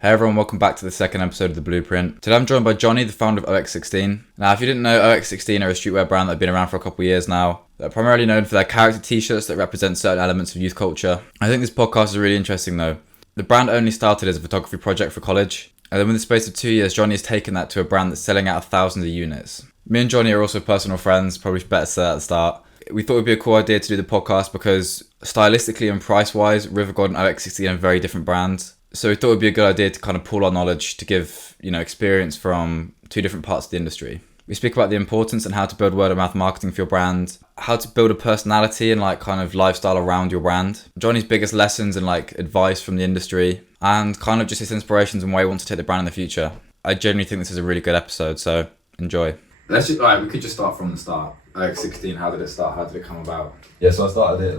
Hey everyone, welcome back to the second episode of The Blueprint. Today I'm joined by Johny, the founder of OX16. Now, if you didn't know, OX16 are a streetwear brand that have been around for a couple of years now. They're primarily known for their character t-shirts that represent certain elements of youth culture. I think this podcast is really interesting though. The brand only started as a photography project for college, and then within the space of 2 years, Johny has taken that to a brand that's selling out of thousands of units. Me and Johny are also personal friends, probably better to say that at the start. We thought it would be a cool idea to do the podcast because stylistically and price-wise, River God and OX16 are very different brands. So we thought it would be a good idea to kind of pool our knowledge to give, experience from two different parts of the industry. We speak about the importance and how to build word of mouth marketing for your brand, how to build a personality and kind of lifestyle around your brand, Johnny's biggest lessons and advice from the industry, and kind of just his inspirations and where he wants to take the brand in the future. I genuinely think this is a really good episode, so enjoy. We could just start from the start. OX16, how did it start? How did it come about? Yeah, so I started it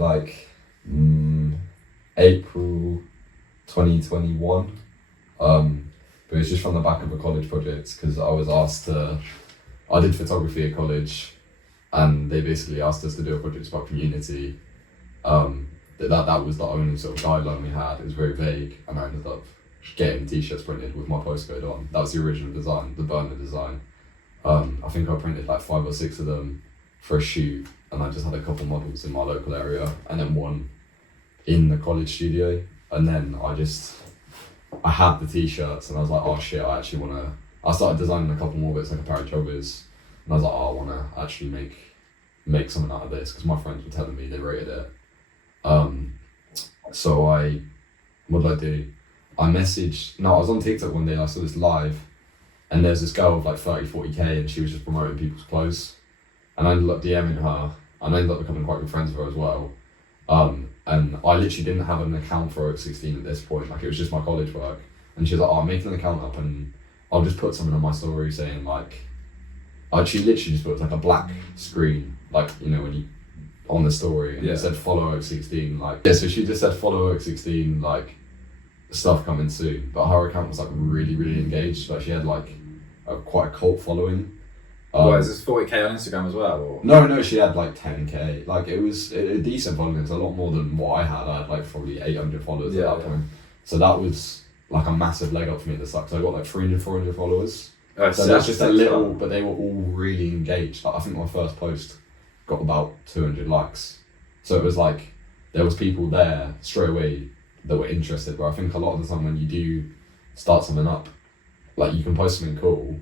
April 2021, but it was just from the back of a college project because I was asked to, I did photography at college and they basically asked us to do a project about community. That was the only sort of guideline we had. It was very vague and I ended up getting t-shirts printed with my postcode on. That was the original design, the burner design. I think I printed 5 or 6 of them for a shoot and I just had a couple models in my local area and then one in the college studio. And then I had the t-shirts and I was like, oh shit, I started designing a couple more bits, like a pair of joggers. And I was like, oh, I want to actually make something out of this because my friends were telling me they rated it. So what did I do? I was on TikTok one day, I saw this live and there's this girl with 30, 40K and she was just promoting people's clothes. And I ended up DMing her and I ended up becoming quite good friends with her as well. And I literally didn't have an account for OX16 at this point, it was just my college work. And she was like, oh, I'm making an account up and I'll just put something on my story saying she literally just put a black screen, when you, on the story, and it said follow OX16, so she just said follow OX16, stuff coming soon. But her account was really, really engaged, she had quite a cult following. Is this 40K on Instagram as well? Or? No, she had 10K. It was a decent following. It's a lot more than what I had. I had probably 800 followers at that point. So that was a massive leg up for me at the start. So I got 300, 400 followers. So that's just a little, but they were all really engaged. I think my first post got about 200 likes. So it was there was people there straight away that were interested. But I think a lot of the time when you do start something up, you can post something cool,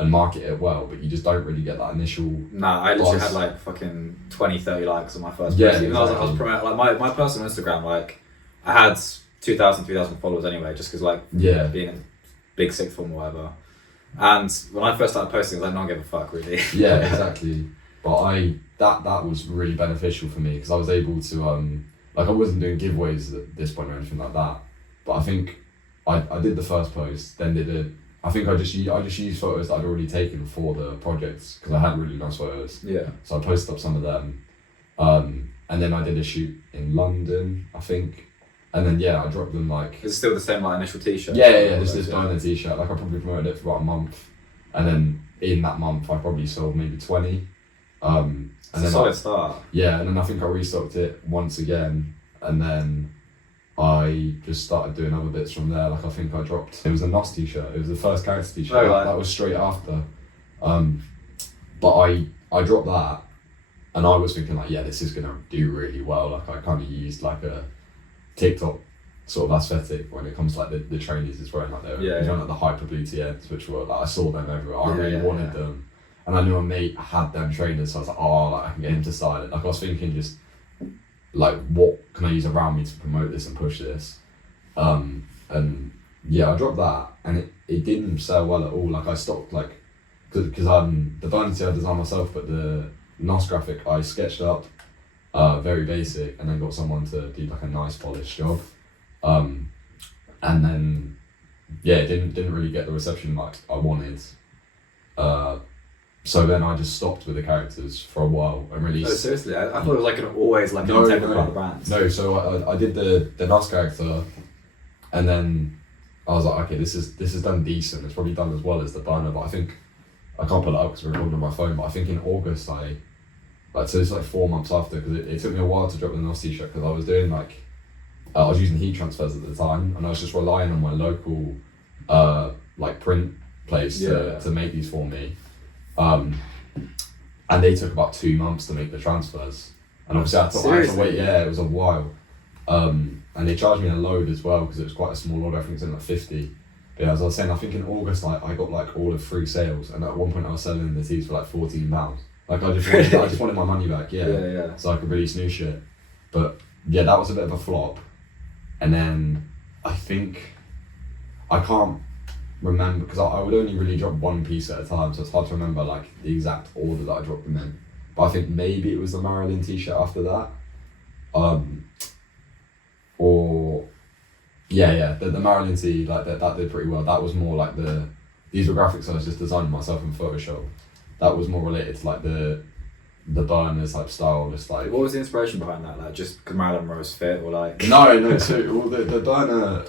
and market it well, but you just don't really get that initial. Nah, I literally had fucking 20, 30 likes on my first post. Yeah, Even exactly. I was promoting, my personal Instagram, I had 2,000, 3,000 followers anyway, just because being in big sixth form or whatever. And when I first started posting, I was no one gave a fuck really. Yeah, exactly. But that was really beneficial for me because I was able to I wasn't doing giveaways at this point or anything like that. But I think I did the first post, then I think I just used photos that I'd already taken for the projects because I had really nice photos. Yeah. So I posted up some of them, and then I did a shoot in London, I think, and then I dropped them Is it still the same initial t-shirt? Yeah, just this burner t-shirt. I probably promoted it for about a month, and then in that month I probably sold maybe 20. And it's then a solid start. Yeah, and then I think I restocked it once again, and then I just started doing other bits from there. I think I dropped, it was a NOS t-shirt, it was the first character t-shirt, that was straight after. But I dropped that and I was thinking this is gonna do really well. I kind of used a TikTok sort of aesthetic when it comes to the trainees is wearing the hyper blue TNs, which were I saw them everywhere. I really wanted them. And I knew my mate had them trainers, so I was I can get him to style it. I was thinking just what can I use around me to promote this and push this? And I dropped that and it didn't sell well at all. I stopped because the burners I designed myself, but the NOS graphic I sketched up very basic and then got someone to do a nice polished job. And then it didn't really get the reception I wanted. So then I just stopped with the characters for a while and released. Oh, seriously? I thought it was always an integral part of the brand. No, so I did the NOS character, and then I was okay, this is done decent. It's probably done as well as the burner, but I think I can't pull it up because we're recording on my phone. But I think in August so it's 4 months after because it took me a while to drop the NOS t-shirt because I was doing I was using heat transfers at the time, and I was just relying on my local like print place to make these for me. And they took about 2 months to make the transfers. And obviously I had to wait, it was a while. And they charged me a load as well because it was quite a small order, I think it was in like 50. But yeah, as I was saying, I think in August I got like all of 3 sales, and at one point I was selling the tees for like £14. Like I just wanted my money back, so I could release new shit. But yeah, that was a bit of a flop. And then I think, I can't remember, because I would only really drop one piece at a time, so it's hard to remember like the exact order that I dropped them in. But I think maybe it was the Marilyn t-shirt after that. The Marilyn tee, like that did pretty well. That was more like these were graphics I was just designing myself in Photoshop. That was more related to like the burners type style, just like. What was the inspiration behind that? Like just because Marilyn Monroe's fit, or like? No. So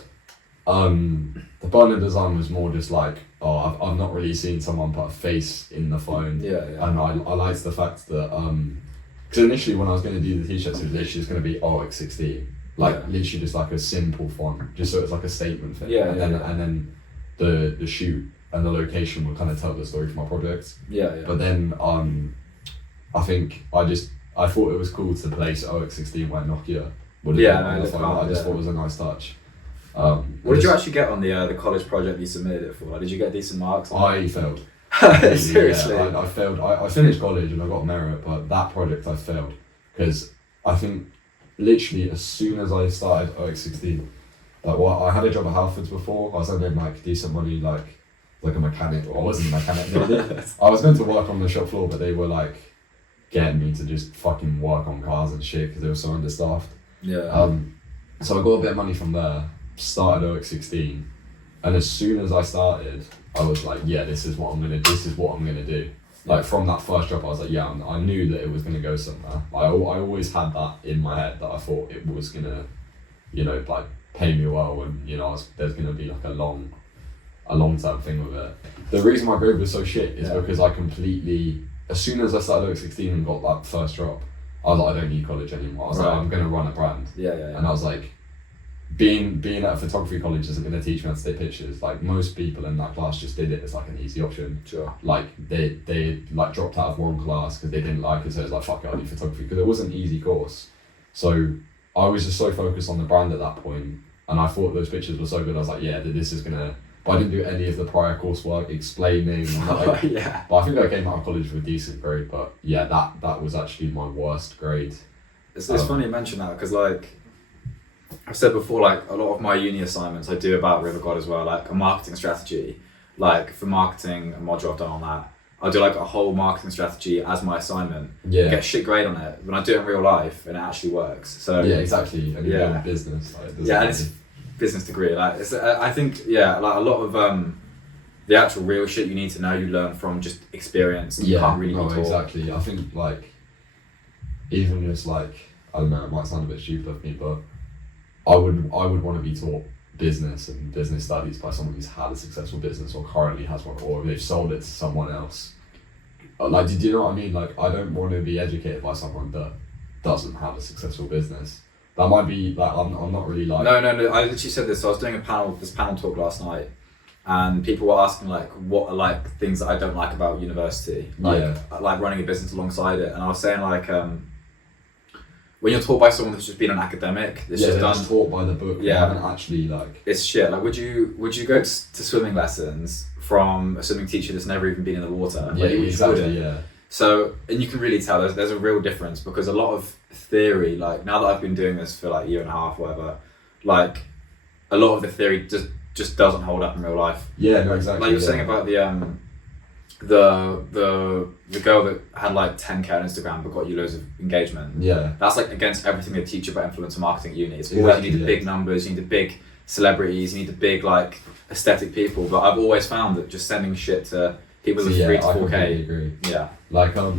the burner design was more just like, I've not really seen someone put a face in the phone. Yeah. And I liked the fact that because initially when I was going to do the t-shirts, it was literally just going to be OX16, literally just like a simple font, just so it's like a statement thing. And then the shoot and the location would kind of tell the story for my project. But then I think I thought it was cool to place OX16 where Nokia would have been on the phone. I just thought it was a nice touch. What did you actually get on the college project you submitted it for? Like, did you get decent marks? I failed. Seriously? Yeah, I failed. I finished college and I got merit, but that project I failed because I think literally as soon as I started OX16, I had a job at Halfords before. I was earning like decent money, like a mechanic. Or I wasn't a mechanic really. I was meant to work on the shop floor, but they were like getting me to just fucking work on cars and shit because they were so understaffed. So I got a bit of money from there. Started OX16, and as soon as I started, I was like, this is what I'm gonna do. Like from that first job, I was like, I knew that it was gonna go somewhere. I always had that in my head, that I thought it was gonna, like pay me well, and there's gonna be like a long term thing with it. The reason my grade was so shit is because I completely, as soon as I started OX16 and got that first drop, I was like, I don't need college anymore. I was like, I'm gonna run a brand. And I was like, being at a photography college isn't going to teach me how to take pictures. Like most people in that class just did it as like an easy option. Sure. Like they like dropped out of one class because they didn't like it, so it was like, fuck it, I do photography, because it was an easy course. So I was just so focused on the brand at that point, and I thought those pictures were so good. I was like, this is gonna. But I didn't do any of the prior coursework explaining. But I think I came out of college with a decent grade. But that was actually my worst grade. It's funny you mention that, because like I've said before, like a lot of my uni assignments I do about River God as well, like a marketing strategy. Like for marketing, a module I've done on that, I'll do like a whole marketing strategy as my assignment. Get a shit grade on it when I do it in real life and it actually works. So exactly. And you're in business. And it's business degree. Like it's, I think like a lot of the actual real shit you need to know, you learn from just experience. You can't really be taught. Exactly. I think like even just like, I don't know, it might sound a bit stupid of me, but I would want to be taught business and business studies by someone who's had a successful business or currently has one, or they've sold it to someone else. Like, do you know what I mean? Like, I don't want to be educated by someone that doesn't have a successful business. That might be like, I'm not really like. No. I literally said this. So I was doing this panel talk last night, and people were asking like, what are like things that I don't like about university, like running a business alongside it, and I was saying like, when you're taught by someone who's just been an academic, that's just taught by the book. They haven't actually like. It's shit. Like, would you go to swimming lessons from a swimming teacher that's never even been in the water? Exactly. So, and you can really tell there's a real difference, because a lot of theory, like now that I've been doing this for like a year and a half, whatever, like a lot of the theory just doesn't hold up in real life. Yeah, no, exactly. Like you were saying about the girl that had like 10k on Instagram but got you loads of engagement. That's like against everything they teach you about influencer marketing at uni. It's always you need the big numbers, you need the big celebrities, you need the big like aesthetic people. But I've always found that just sending shit to people with 3 to 4k. I completely agree. Like I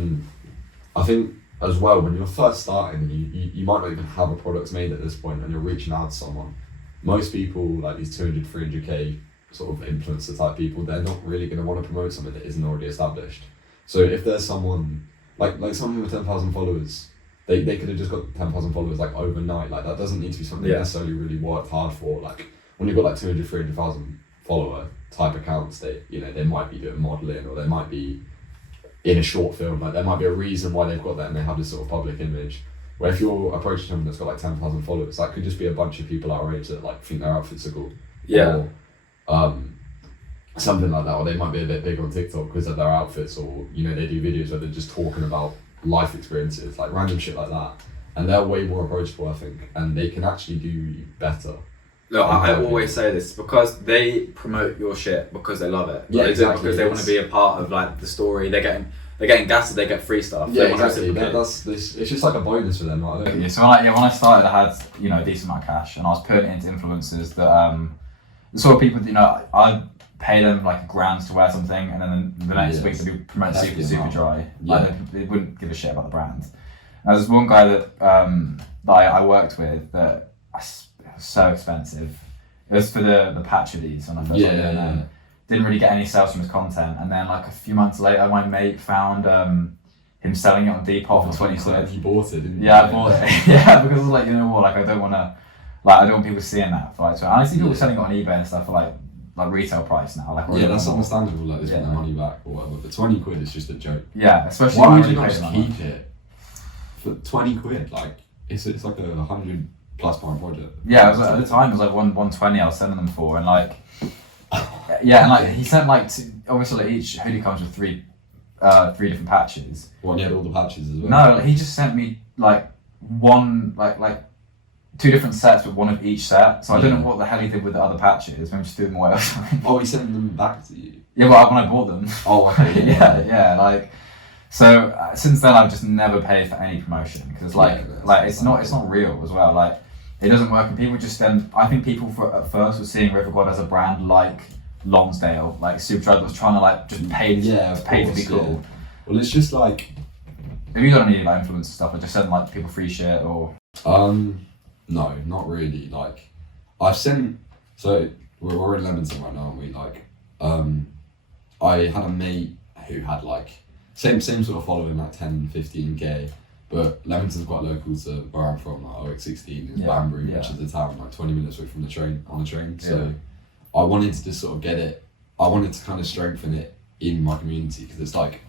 think as well, when you're first starting, you might not even have a product made at this point, and you're reaching out to someone. Most people, like these 200, 300k sort of influencer type people, they're not really going to want to promote something that isn't already established. So if there's someone like someone with 10,000 followers, they could have just got 10,000 followers like overnight. Like that doesn't need to be something they necessarily really worked hard for. Like when you've got like 200, 300,000 follower type accounts, they might be doing modelling, or they might be in a short film. Like there might be a reason why they've got that, and they have this sort of public image. Where if you're approaching someone that's got like 10,000 followers, that could just be a bunch of people our age that like think their outfits are cool. Yeah. Or something like that, or they might be a bit big on TikTok because of their outfits, or they do videos where they're just talking about life experiences, like random shit like that, and they're way more approachable, I think, and they can actually do better. Look, I always say this, because they promote your shit because they love it. Yeah, they exactly. do it because they want to be a part of like the story. They're getting gassed, they get free stuff. Yeah, exactly. It's just like a bonus for them. Right? Yeah, so when I started, I had a decent amount of cash, and I was putting it into influencers that the sort of people that, I'd pay them like $1,000 to wear something, and then the next week they'd be promoting super dry. Yeah. Like, they wouldn't give a shit about the brand. And there's one guy that I worked with that was so expensive. It was for the patch of these when I first started doing them. Didn't really get any sales from his content, and then like a few months later, my mate found him selling it on Depop for 20 quid. He bought it, didn't he? Yeah, I bought it. Yeah, because I was like, you know what, like I don't want people seeing that for like. So I see people selling it on eBay and stuff for like retail price now. Like that's understandable. Like they want their money back or whatever. But 20 quid is just a joke. Yeah, especially why would you not just keep it for 20 quid? Like it's like a £100+ project. Yeah, it was at the time it was like 120 I was selling them for, and like yeah, and like he sent like obviously like each hoodie comes with three different patches. Well, and he had all the patches as well. No, like, he just sent me like one like 2 different sets with one of each set. So I don't know what the hell he did with the other patches. Maybe just threw them away or something. Oh, he sent them back to you? Yeah, well, when I bought them. Oh, okay. yeah, like. So since then, I've just never paid for any promotion because it's not real as well. Like it doesn't work, and people just then. I think people at first were seeing River God as a brand like Lonsdale, like Superdry, that was trying to like just pay to be cool. Well, it's just like. Have you got any like influencer stuff, or just send like people free shit or? No, not really. Like, I've sent. So we're in Leamington right now, aren't we? Like, I had a mate who had like same sort of following, like 10-15k, but Leamington's quite local to where I'm from. Like OX16 is Banbury, which is a town like 20 minutes away from the train on the train. So I wanted to just sort of get it. I wanted to kind of strengthen it in my community because it's like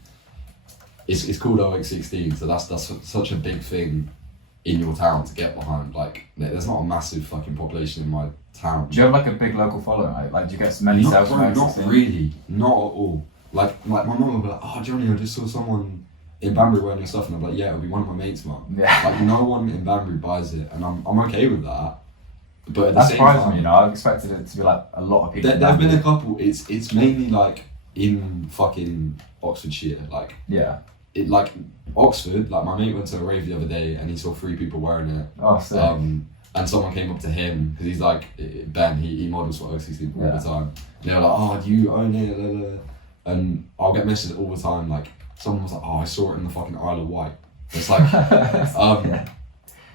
it's called OX16, so that's such a big thing in your town to get behind. Like there's not a massive fucking population in my town. Do you have like a big local following? Like do you get many sales from OX16? Not really, not at all. Like my mum would be like, oh Johnny, I just saw someone in Banbury wearing your stuff, and I'm like, yeah, it'll be one of my mates, mum. Yeah. Like no one in Banbury buys it, and I'm okay with that. But at the that same surprised time, me, I expected it to be like a lot of people. There've been a couple. It's mainly like in fucking Oxfordshire, like it like Oxford. Like my mate went to a rave the other day, and he saw 3 people wearing it. Oh, sick. And someone came up to him because he's like Ben. He models for OX16 all the time. And they were like, oh, do you own it? Blah, blah. And I'll get messages all the time. Like someone was like, oh, I saw it in the fucking Isle of Wight. It's like,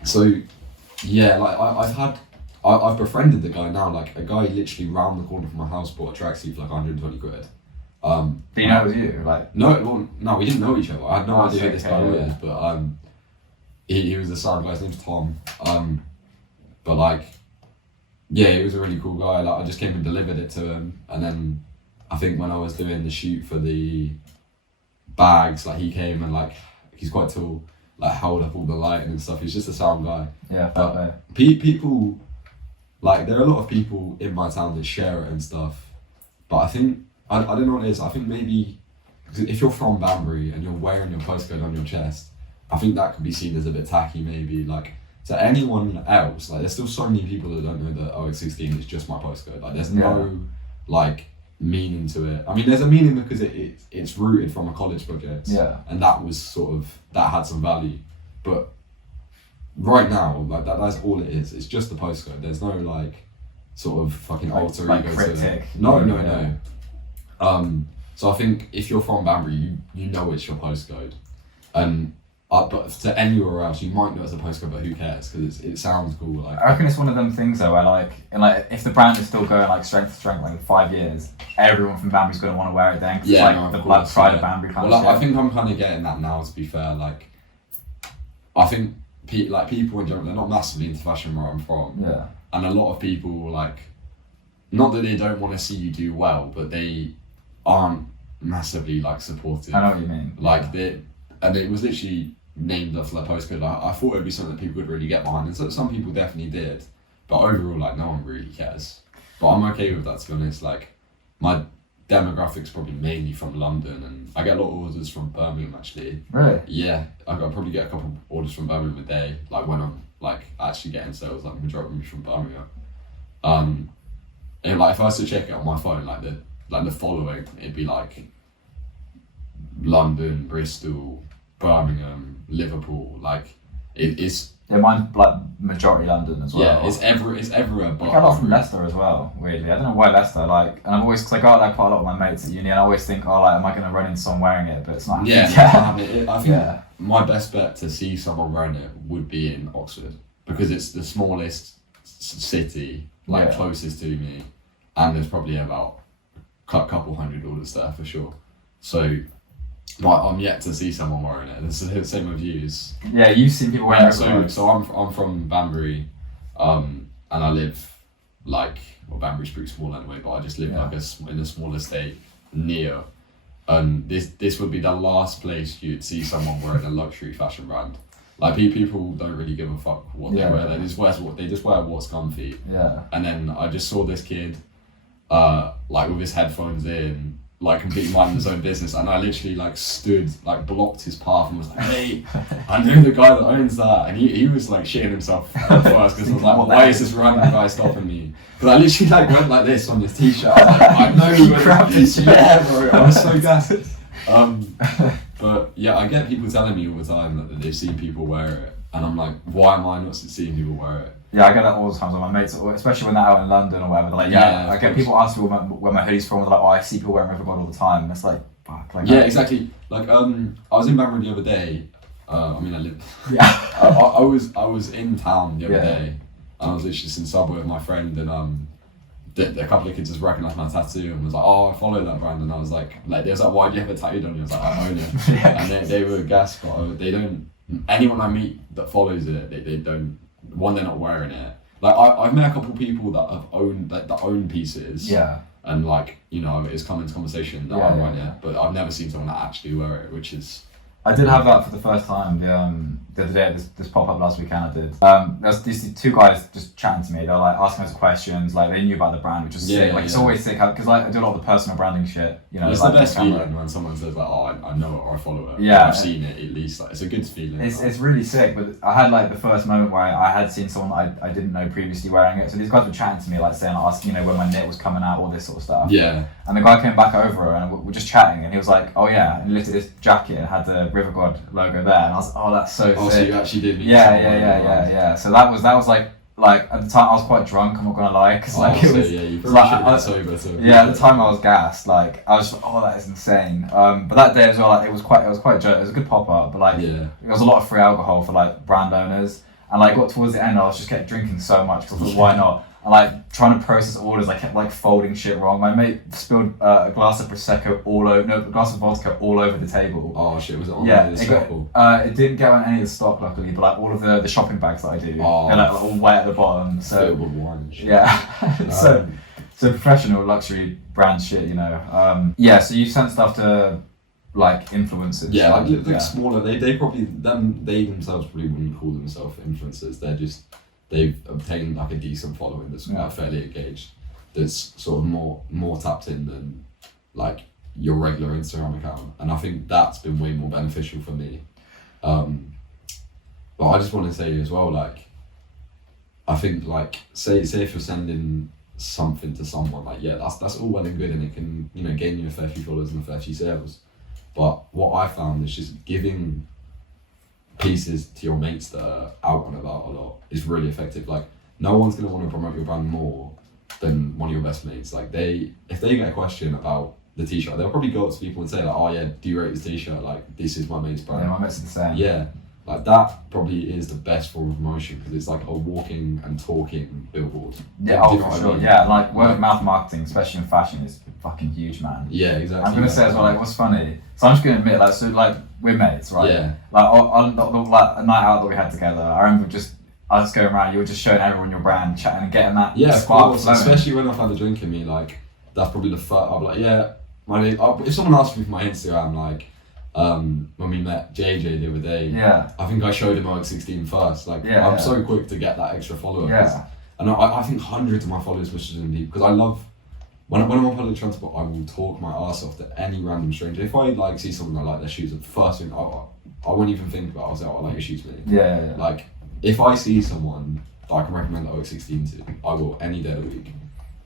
so yeah, like I've befriended the guy now. Like a guy literally round the corner from my house bought a tracksuit for like 120 quid. Do you know it was you? Like no, we didn't know each other. I had no idea who this guy was, but he was the sound guy. His name's Tom. But like, yeah, he was a really cool guy. Like I just came and delivered it to him, and then I think when I was doing the shoot for the bags, like he came and like he's quite tall, like held up all the lighting and stuff. He's just a sound guy. Yeah, but people, like there are a lot of people in my town that share it and stuff. But I think I don't know what it is. I think maybe if you're from Banbury and you're wearing your postcode on your chest, I think that could be seen as a bit tacky maybe. Like to anyone else, like there's still so many people that don't know that OX16 is just my postcode. Like there's no like meaning to it. I mean there's a meaning because it's rooted from a college project. Yeah. And that was sort of, that had some value. But right now, like that's all it is. It's just the postcode. There's no like sort of fucking alter ego cryptic. to it. No. So I think if you're from Banbury, you know it's your postcode. But to anywhere else, you might know it's a postcode, but who cares? Because it sounds cool. Like I reckon it's one of them things though, where like if the brand is still going like strength to strength, like in 5 years, everyone from Banbury's going to want to wear it then. Cause it's like the blood pride of Banbury kind of shit. I think I'm kind of getting that now. To be fair, like I think people in general, they're not massively into fashion where I'm from. Yeah. And a lot of people, like, not that they don't want to see you do well, but they aren't massively, like, supportive. I know what you mean. Like, and it was literally named after their postcode. I thought it would be something that people would really get behind, and so some people definitely did. But overall, like, no one really cares. But I'm okay with that, to be honest. Like, my demographic's probably mainly from London, and I get a lot of orders from Birmingham, actually. Really? Yeah, I'll probably get a couple of orders from Birmingham a day, like, when I'm, like, actually getting sales, like, the majority of them from Birmingham. And, like, if I was to check it on my phone, like, the following, it'd be, like, London, Bristol, Birmingham, Liverpool, like, it's... Yeah, mine's like majority London as well. Yeah, it's everywhere. But I get a lot from Leicester as well, weirdly. I don't know why Leicester, like, and I'm always, because I go out there quite a lot with my mates at uni, and I always think, oh, like, am I going to run into someone wearing it? But it's not. Yeah, I think my best bet to see someone wearing it would be in Oxford, because it's the smallest city, like, closest to me, and there's probably about a couple hundred orders there for sure. So, but I'm yet to see someone wearing it. It's the same with yous. Yeah, you've seen people wearing it. So I'm from Banbury, and I live Banbury's pretty small anyway. But I just live in a small estate near, and this would be the last place you'd see someone wearing a luxury fashion brand. Like, people don't really give a fuck what they wear. They just wear what's comfy. Yeah. And then I just saw this kid, like, with his headphones in, like, completely minding his own business, and I literally, like, stood, like, blocked his path and was like, hey, I know the guy that owns that, and he was, like, shitting himself at first, because I was like, why is this random guy stopping me? But I literally, like, went like this on his t-shirt. I was like, I know you grabbed his yeah, bro, I was so gassed. But yeah, I get people telling me all the time that they've seen people wear it, and I'm like, why am I not seeing people wear it? Yeah, I get that all the time. So my mates, especially when they're out in London or whatever, they're like, I get people ask me where my hoodie's from, and they're like, oh, I see people wearing River God all the time, and it's like, fuck. Like, yeah, exactly. Like, I was in Banbury the other day. I live. Yeah. I was in town the other day, and I was literally just in Subway with my friend, and a couple of kids just recognised my tattoo and was like, oh, I follow that brand, and I was like, they was like, why do you have a tattoo on you? I was like, I own it. And they were gassed, but they don't. Anyone I meet that follows it, they don't. One, they're not wearing it. Like, I've met a couple of people that have owned that own pieces. Yeah. And, like, you know, it's come into conversation that I'm wearing it, but I've never seen someone that actually wear it, which is. I did have that for the first time the other day. This pop up last weekend I did. There's these two guys just chatting to me. They're like asking us questions. Like, they knew about the brand, which was sick. Like, it's always sick because, like, I do a lot of the personal branding shit. You know, it's like, the best feeling when someone says, like, oh, I know it or I follow it. Yeah, I've seen it at least. Like, it's a good feeling. It's really sick. But I had, like, the first moment where I had seen someone I didn't know previously wearing it. So these guys were chatting to me, like, saying, asking, you know, when my knit was coming out, all this sort of stuff. Yeah. And the guy came back over and we're just chatting, and he was like, oh yeah, and he lifted his jacket and had the River God logo there, and I was like, oh, that's so sick. Oh, so you actually did meet yeah. So that was like at the time I was quite drunk, I'm not gonna lie, because like it was. Yeah, you probably should have been sober. So yeah, at the time I was gassed. Like, I was just like, oh, that is insane. But that day as well, like, it was quite it was a good pop up, but like there was a lot of free alcohol for like brand owners, and like got towards the end, I was just kept drinking so much because I thought, why not? And like trying to process orders, I kept like folding shit wrong. My mate spilled a glass of prosecco a glass of vodka all over the table. Oh shit, was it on the stock? It didn't get on any of the stock, luckily, but like all of the shopping bags that I do, they're like all wet at the bottom. So with wine and shit. Yeah, so professional luxury brand shit, you know. So you sent stuff to like influencers. Yeah, like smaller. They probably they themselves probably wouldn't call themselves influencers. They've obtained like a decent following that's fairly engaged, that's sort of more tapped in than like your regular Instagram account, and I think that's been way more beneficial for me. But I just want to say as well, like, I think like say if you're sending something to someone, like, yeah, that's all well and good, and it can, you know, gain you a fair few followers and a fair few sales, but what I found is just giving pieces to your mates that are out and about a lot is really effective. Like, no one's going to want to promote your brand more than one of your best mates. Like, if they get a question about the t-shirt, they'll probably go up to people and say like, oh yeah, do you rate this t-shirt? Like, this is my mate's brand. Yeah, my mate's the same. Yeah, Like that probably is the best form of promotion because it's like a walking and talking billboard. Yeah, Do you know for what I sure. mean? Yeah, like word of mouth marketing, especially in fashion, is fucking huge, man. Yeah, exactly. I'm gonna say as well, like, what's funny? So I'm just gonna admit, like, so like we're mates, right? Yeah. Like on like a night out that we had together, I remember I was going around, you were just showing everyone your brand, chatting and getting that spark course, flowing. especially when I've had a drink in me. Like that's probably the first. I'll be like, yeah, my name. If someone asks me for my Instagram, like. When we met JJ the other day, I think I showed him OX16 first. Like, I'm so quick to get that extra follower. And I think hundreds of my followers message me because I love when I'm on public transport. I will talk my ass off to any random stranger. If I like see someone I like their shoes, the first thing I won't even think about. I'll say, "Oh, I like your shoes, mate." Yeah. Like, if I see someone that I can recommend the OX16 to, I will any day of the week.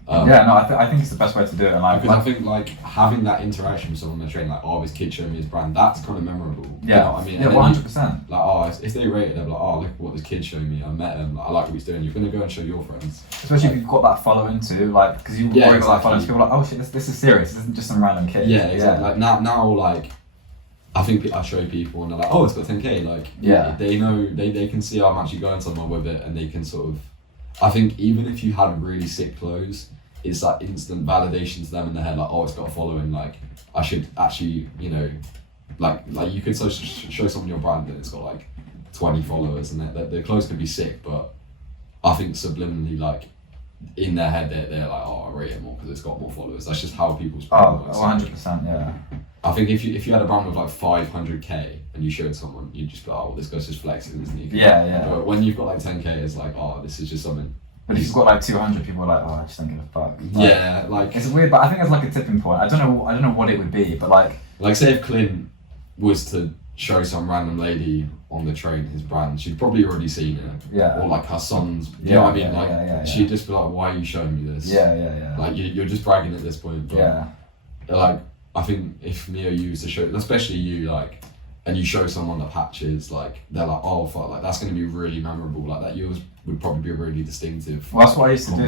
I think it's the best way to do it. And like, because I think like having that interaction with someone on the train, like, oh, this kid showed me his brand, that's kind of memorable. Yeah, you know what I mean? Yeah, 100%. Like, oh, if they rate it, they're like, oh, look what this kid showed me. I met him. Like, I like what he's doing. You're gonna go and show your friends. Especially if you've got that following too, like, because you've already got that following. People are like, oh shit, this is serious. This isn't just some random kid. Yeah, exactly. Like now, like, I think I show people and they're like, oh, it's got 10k. Like, they know they can see I'm actually going somewhere with it, and they can sort of. I think even if you had really sick clothes, it's that instant validation to them in their head, like, oh, it's got a following, like, I should actually, you know, like you could show someone your brand and it's got like 20 followers, and their clothes could be sick, but I think subliminally, like, in their head, they're like, oh, I rate it more because it's got more followers. That's just how people's brand works. 100%, yeah. I think if you had a brand with like 500k and you showed someone, you'd just be like, oh, well, this guy's just flexing, isn't he? Yeah. But when you've got like 10k, it's like, oh, this is just something. But if you've got like 200, people are like, oh, I just don't give a fuck. Like it's weird, but I think it's like a tipping point. I don't know what it would be, but like say if Clint was to show some random lady on the train his brand, she'd probably already seen it. Yeah. Or like her son's. You know what I mean? Like she'd just be like, why are you showing me this? Yeah. Like you're just bragging at this point. But like I think if me or you used to show, especially you, like, and you show someone the patches, like they're like, oh fuck, like that's gonna be really memorable. Like that yours would probably be a really distinctive. Well, that's what I used to do.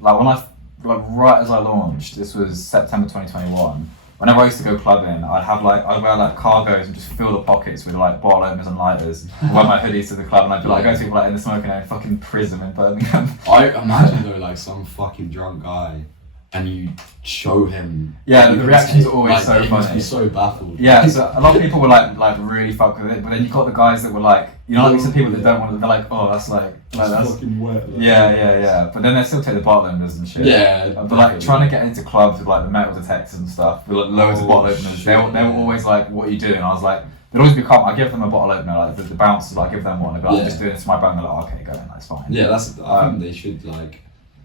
Like when right as I launched, this was September 2021. Whenever I used to go clubbing, I'd wear like cargos and just fill the pockets with like bottle openers and lighters. Wear my hoodies to the club, and I'd be like, go to people like in the smoking area, fucking Prism in Birmingham. I imagine though, like some fucking drunk guy, and you show him. Yeah, the reactions are always so funny. He must be so baffled. Yeah, so a lot of people were like really fuck with it, but then you got the guys that were like, you know, like some people that don't want to. They're like, oh, that's like that's fucking wet. Like, yeah. But then they still take the bottle openers and shit. Yeah. But like trying to get into clubs with like the metal detectors and stuff with like loads of bottle openers, they were always like, what are you doing? I was like, they'd always be calm. I give them a bottle opener, like the bouncers, like, I give them one. They'd be like, I'm just doing this to my brand. They're like, okay, go in, that's fine. Yeah, I think they should like.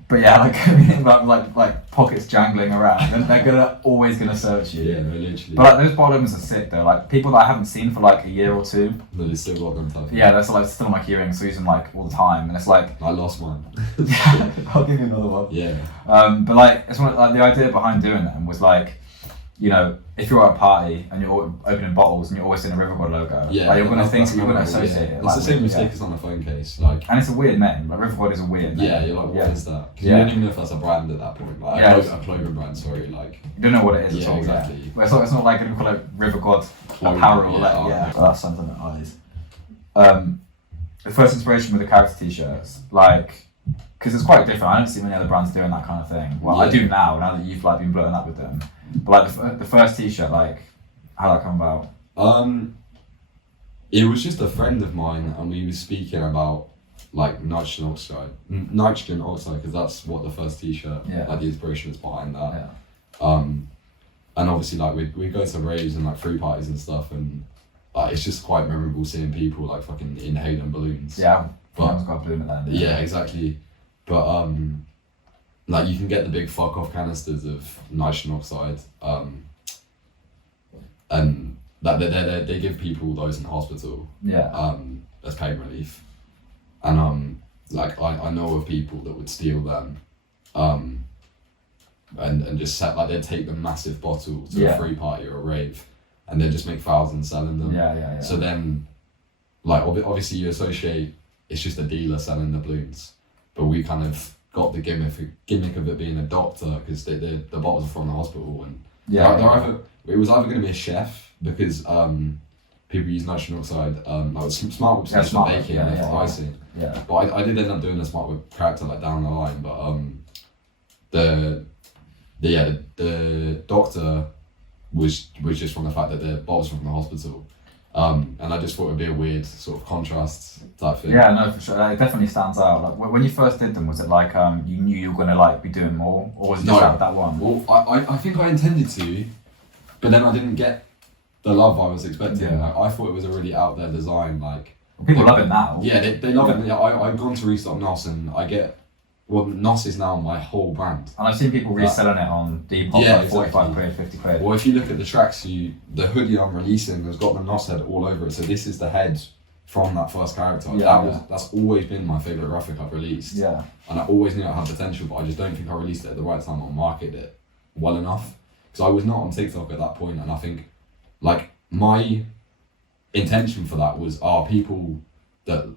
But yeah, like I mean, like pockets jangling around, and they're always gonna search you. Yeah, no, literally. But like those bottle openers are sick though. Like people that I haven't seen for like a year or two. No, they still got them tough. Yeah, they're still on my keyring, so I use them like all the time, and it's like I lost mine. Yeah, I'll give you another one. Yeah. But like it's like the idea behind doing them was like, you know, if you're at a party and you're opening bottles and you're always seeing a River God logo, like you're gonna associate it. It's the same mistake as on a phone case, like. And it's a weird name. Like River God is a weird name. Yeah, you're like, what is that? Because you don't even know if that's a brand at that point. Like a clothing brand, sorry, like. You don't know what it is. Yeah, exactly. Yeah. But it's not like gonna call it River God apparel. That's something that eyes. The first inspiration with the character t-shirts, like. Because it's quite different. I don't see many other brands doing that kind of thing. Well, I do now that you've like been blowing up with them. But like the first t-shirt, like, how'd that come about? It was just a friend of mine, and we were speaking about like nitrogen oxide, because that's what the first t-shirt, like the inspiration is behind that. Yeah. And obviously like we go to raves and like free parties and stuff, and it's just quite memorable seeing people like fucking inhaling balloons. Yeah, but got a balloon at that. Yeah, exactly. But like you can get the big fuck off canisters of nitrogen oxide, and that they give people those in hospital. Yeah. As pain relief, and like I know of people that would steal them, and just set like they'd take the massive bottle to a free party or a rave, and they'd just make thousands selling them. Yeah. So then, like obviously you associate it's just a dealer selling the balloons. But we kind of got the gimmick of it being a doctor because the bottles are from the hospital, and it was either going to be a chef because people use nitrogen oxide, like smart whips Yeah, for smart baking whip, and yeah, for yeah. icing. Yeah. But I did end up doing a smart whip character like down the line, but the doctor was just from the fact that the bottles were from the hospital. And I just thought it'd be a weird sort of contrast type thing. Yeah, no, for sure. It definitely stands out. Like when you first did them, was it like you knew you were gonna like be doing more, or was it just that one? Well, I think I intended to, but then I didn't get the love I was expecting. Yeah. Like, I thought it was a really out there design. Like People love it now. Yeah, they love it. Yeah, I've gone to restock NOS and I get. Well, NOS is now my whole brand. And I've seen people reselling it on Depop, Yeah, like 45 exactly. quid, 50 quid. Well, if you look at the tracksuit, the hoodie I'm releasing has got the NOS head all over it. So this is the head from that first character. That's always been my favourite graphic I've released. Yeah. And I always knew it had potential, but I just don't think I released it at the right time or marketed it well enough. Because I was not on TikTok at that point, and I think, like, my intention for that was, people that,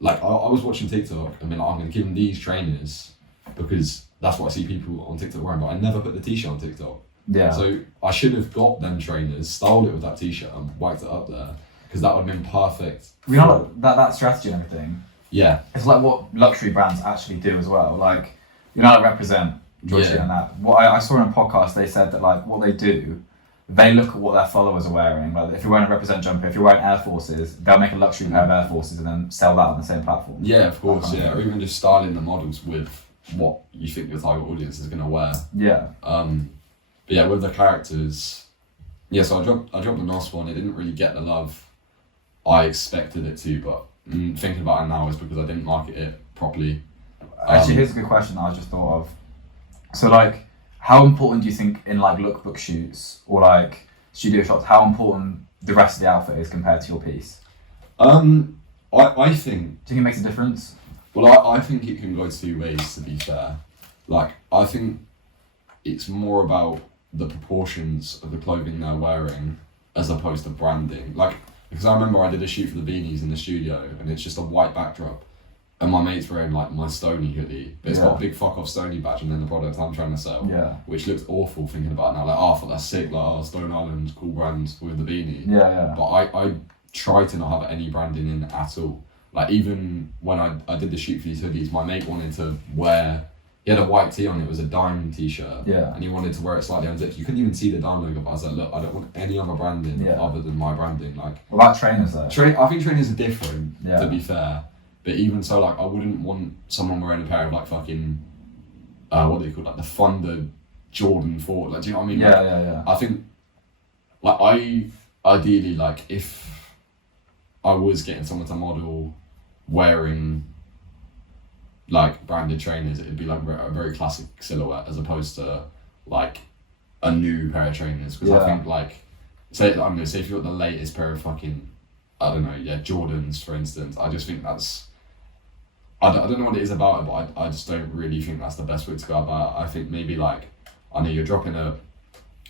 like, I was watching TikTok and being like, I'm going to give them these trainers because that's what I see people on TikTok wearing, but I never put the t-shirt on TikTok. Yeah. So I should have got them trainers, styled it with that t-shirt and whacked it up there, because that would have been perfect. You know, that strategy and everything, Yeah. it's like what luxury brands actually do as well. Like, you know, like Represent, Joyce Yeah. and that. What I saw in a podcast, they said that like what they do, they look at what their followers are wearing. Like if you're wearing a Represent jumper, if you're wearing Air Forces, they'll make a luxury pair of Air Forces and then sell that on the same platform. Yeah, of course, That kind of Or even just styling the models with what you think your target audience is going to wear. Yeah. But yeah, with the characters, so I dropped the NOS one. It didn't really get the love I expected it to, but thinking about it now is because I didn't market it properly. Actually, here's a good question that I just thought of. So like, how important do you think in like lookbook shoots or like studio shots, how important the rest of the outfit is compared to your piece? I think. Do you think it makes a difference? Well, I think it can go two ways, to be fair. Like, I think it's more about the proportions of the clothing they're wearing as opposed to branding. Like, because I remember I did a shoot for the beanies in the studio and it's just a white backdrop and my mate's wearing like my Stony hoodie, but it's got a big fuck off Stony badge and then the product I'm trying to sell, which looks awful thinking about it now. Like, I thought that's sick, like, Stone Island, cool brand with the beanie. Yeah. But I try to not have any branding in at all. Like, even when I did the shoot for these hoodies, my mate wanted to wear, he had a white tee on, it was a Dime t-shirt, and he wanted to wear it slightly unzipped. You couldn't even see the Dime logo, but I was like, look, I don't want any other branding other than my branding. Like, what about trainers though? I think trainers are different, to be fair. But even so, like, I wouldn't want someone wearing a pair of like fucking, what do you call it, like the Thunder Jordan 4, like, do you know what I mean? Yeah. I think, like, I ideally, like, if I was getting someone to model wearing like branded trainers, it'd be like a very classic silhouette as opposed to like a new pair of trainers. Because I think, like, say if you've got the latest pair of fucking, I don't know, Jordans for instance, I just think that's, I don't know what it is about it, but I just don't really think that's the best way to go about it. I think maybe, like, I know you're dropping a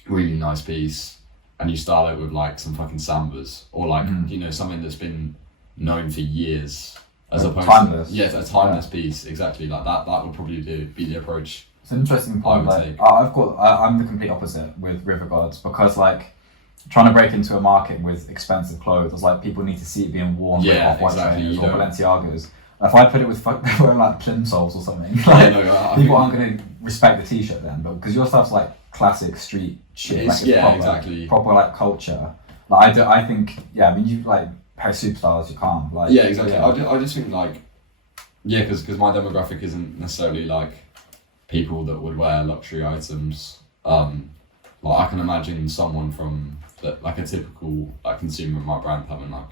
really nice piece and you style it with like some fucking Sambas or like, you know, something that's been known for years as opposed timeless. to a timeless piece, exactly. Like that would probably be the approach. It's an interesting point. Like, I'm the complete opposite with River Gods, because like trying to break into a market with expensive clothes, like people need to see it being worn with off-white trainers or Balenciagas. If I put it with wearing like plimsolls or something, like, people aren't going to respect the t-shirt then, but because your stuff's like classic street shit, like it's proper like culture. Like I think I mean, you like pair of superstars, you can't like. Yeah, exactly. I just think like, because my demographic isn't necessarily like people that would wear luxury items. Like, I can imagine someone from like a typical like consumer of my brand having like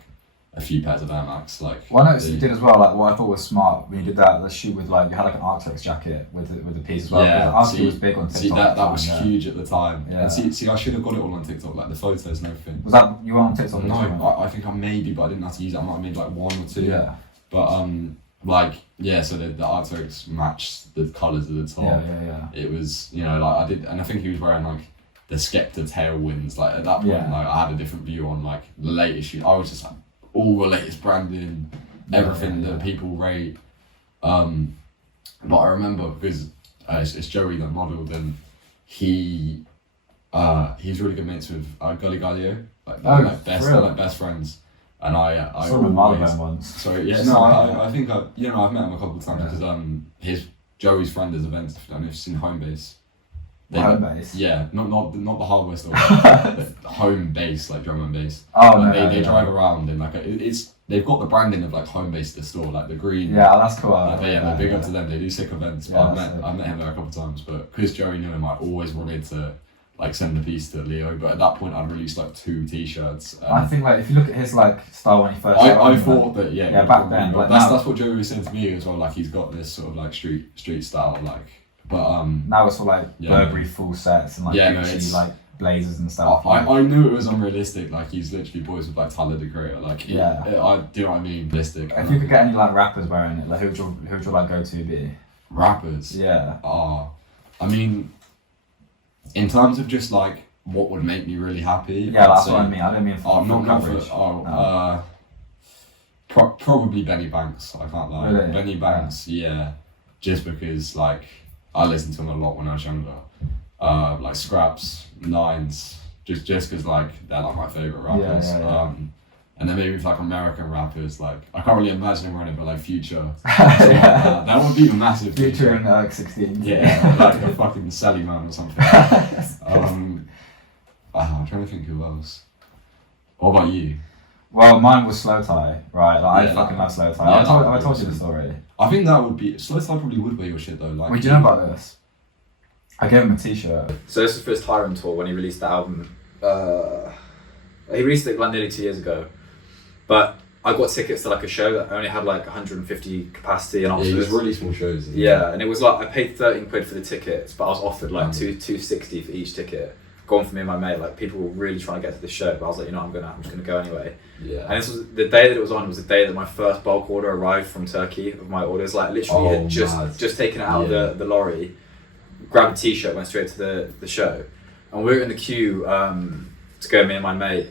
a few pairs of Air Max. Like, well, I noticed you did as well. Like, what I thought was smart when you did the shoot with like, you had like an Arc'teryx jacket with the piece as well. Yeah, Arc'teryx was big on TikTok. See, that was huge at the time. Yeah. And see, I should have got it all on TikTok, like the photos and everything. Was that you were on TikTok? No, I think I maybe, but I didn't have to use it. I might have made like one or two. Yeah. But so the Arc'teryx matched the colours of the top. Yeah. It was, you know, like I did, and I think he was wearing like the Skepta tailwinds. Like at that point, like I had a different view on like the latest shoot. I was just like all the latest branding, everything that people rate. But I remember because it's Joey that modelled, and he He's really good mates with Gully Galio. Like Oh, they're like best friends. And I saw him in Marylebone once. Sorry, yeah, no, I think I've met him a couple of times because his Joey's friend is events. I don't know if you've seen Homebase. Homebase? Yeah, not the hardware store. Homebase, like drum and bass. Oh, like no, they drive around and like they've got the branding of like Homebase, the store, like the green. Yeah, that's cool. They're big up to them. They do sick events. But I met him there a couple of times. But because Joey knew him, I always wanted to like send a piece to Leo. But at that point, I'd released like 2 t-shirts. I think like if you look at his like style when he first. I thought that back then. Like, that's what Joey was saying to me as well. Like he's got this sort of like street style like. But now it's all like Burberry full sets and like Gucci like blazers and stuff. I knew it was unrealistic. Like he's literally boys with like Tyler the Creator. Like I do you know what I mean? Realistic. If you could get any like rappers wearing it, like who'd you like go to be? Rappers. Yeah. I mean, in terms of just like what would make me really happy. Yeah, that's what I mean. I don't mean for coverage. Probably Benny Banks. I can't lie. Really? Benny Banks. Yeah. Just because like I listened to him a lot when I was younger. Like Scraps, Nines, just because like they're like my favourite rappers. Yeah. And then maybe with like American rappers, like I can't really imagine him running, but like Future. That would be a massive Future and OX16. Yeah, like a fucking Sally Man or something. I'm trying to think who else. What about you? Well, mine was Slow Tie, right? Like I fucking love Slow Tie. I told you the story. I think that would be Slow Tie probably would wear your shit though. Like, wait, do you know about this? I gave him a t-shirt. So this was for his Tyrant tour when he released the album. He released it like nearly 2 years ago, but I got tickets to like a show that only had like 150 capacity in Oxford. Yeah, it was really small shows. Yeah, and it was like I paid 13 quid for the tickets, but I was offered like 260 for each ticket. Gone for me and my mate. Like people were really trying to get to the show, but I was like, I'm just gonna go anyway. Yeah. And this was the day that it was on. Was the day that my first bulk order arrived from Turkey of my orders. Like literally, had just taken it out of the lorry, grabbed a t-shirt, went straight to the show, and we were in the queue to go. Me and my mate,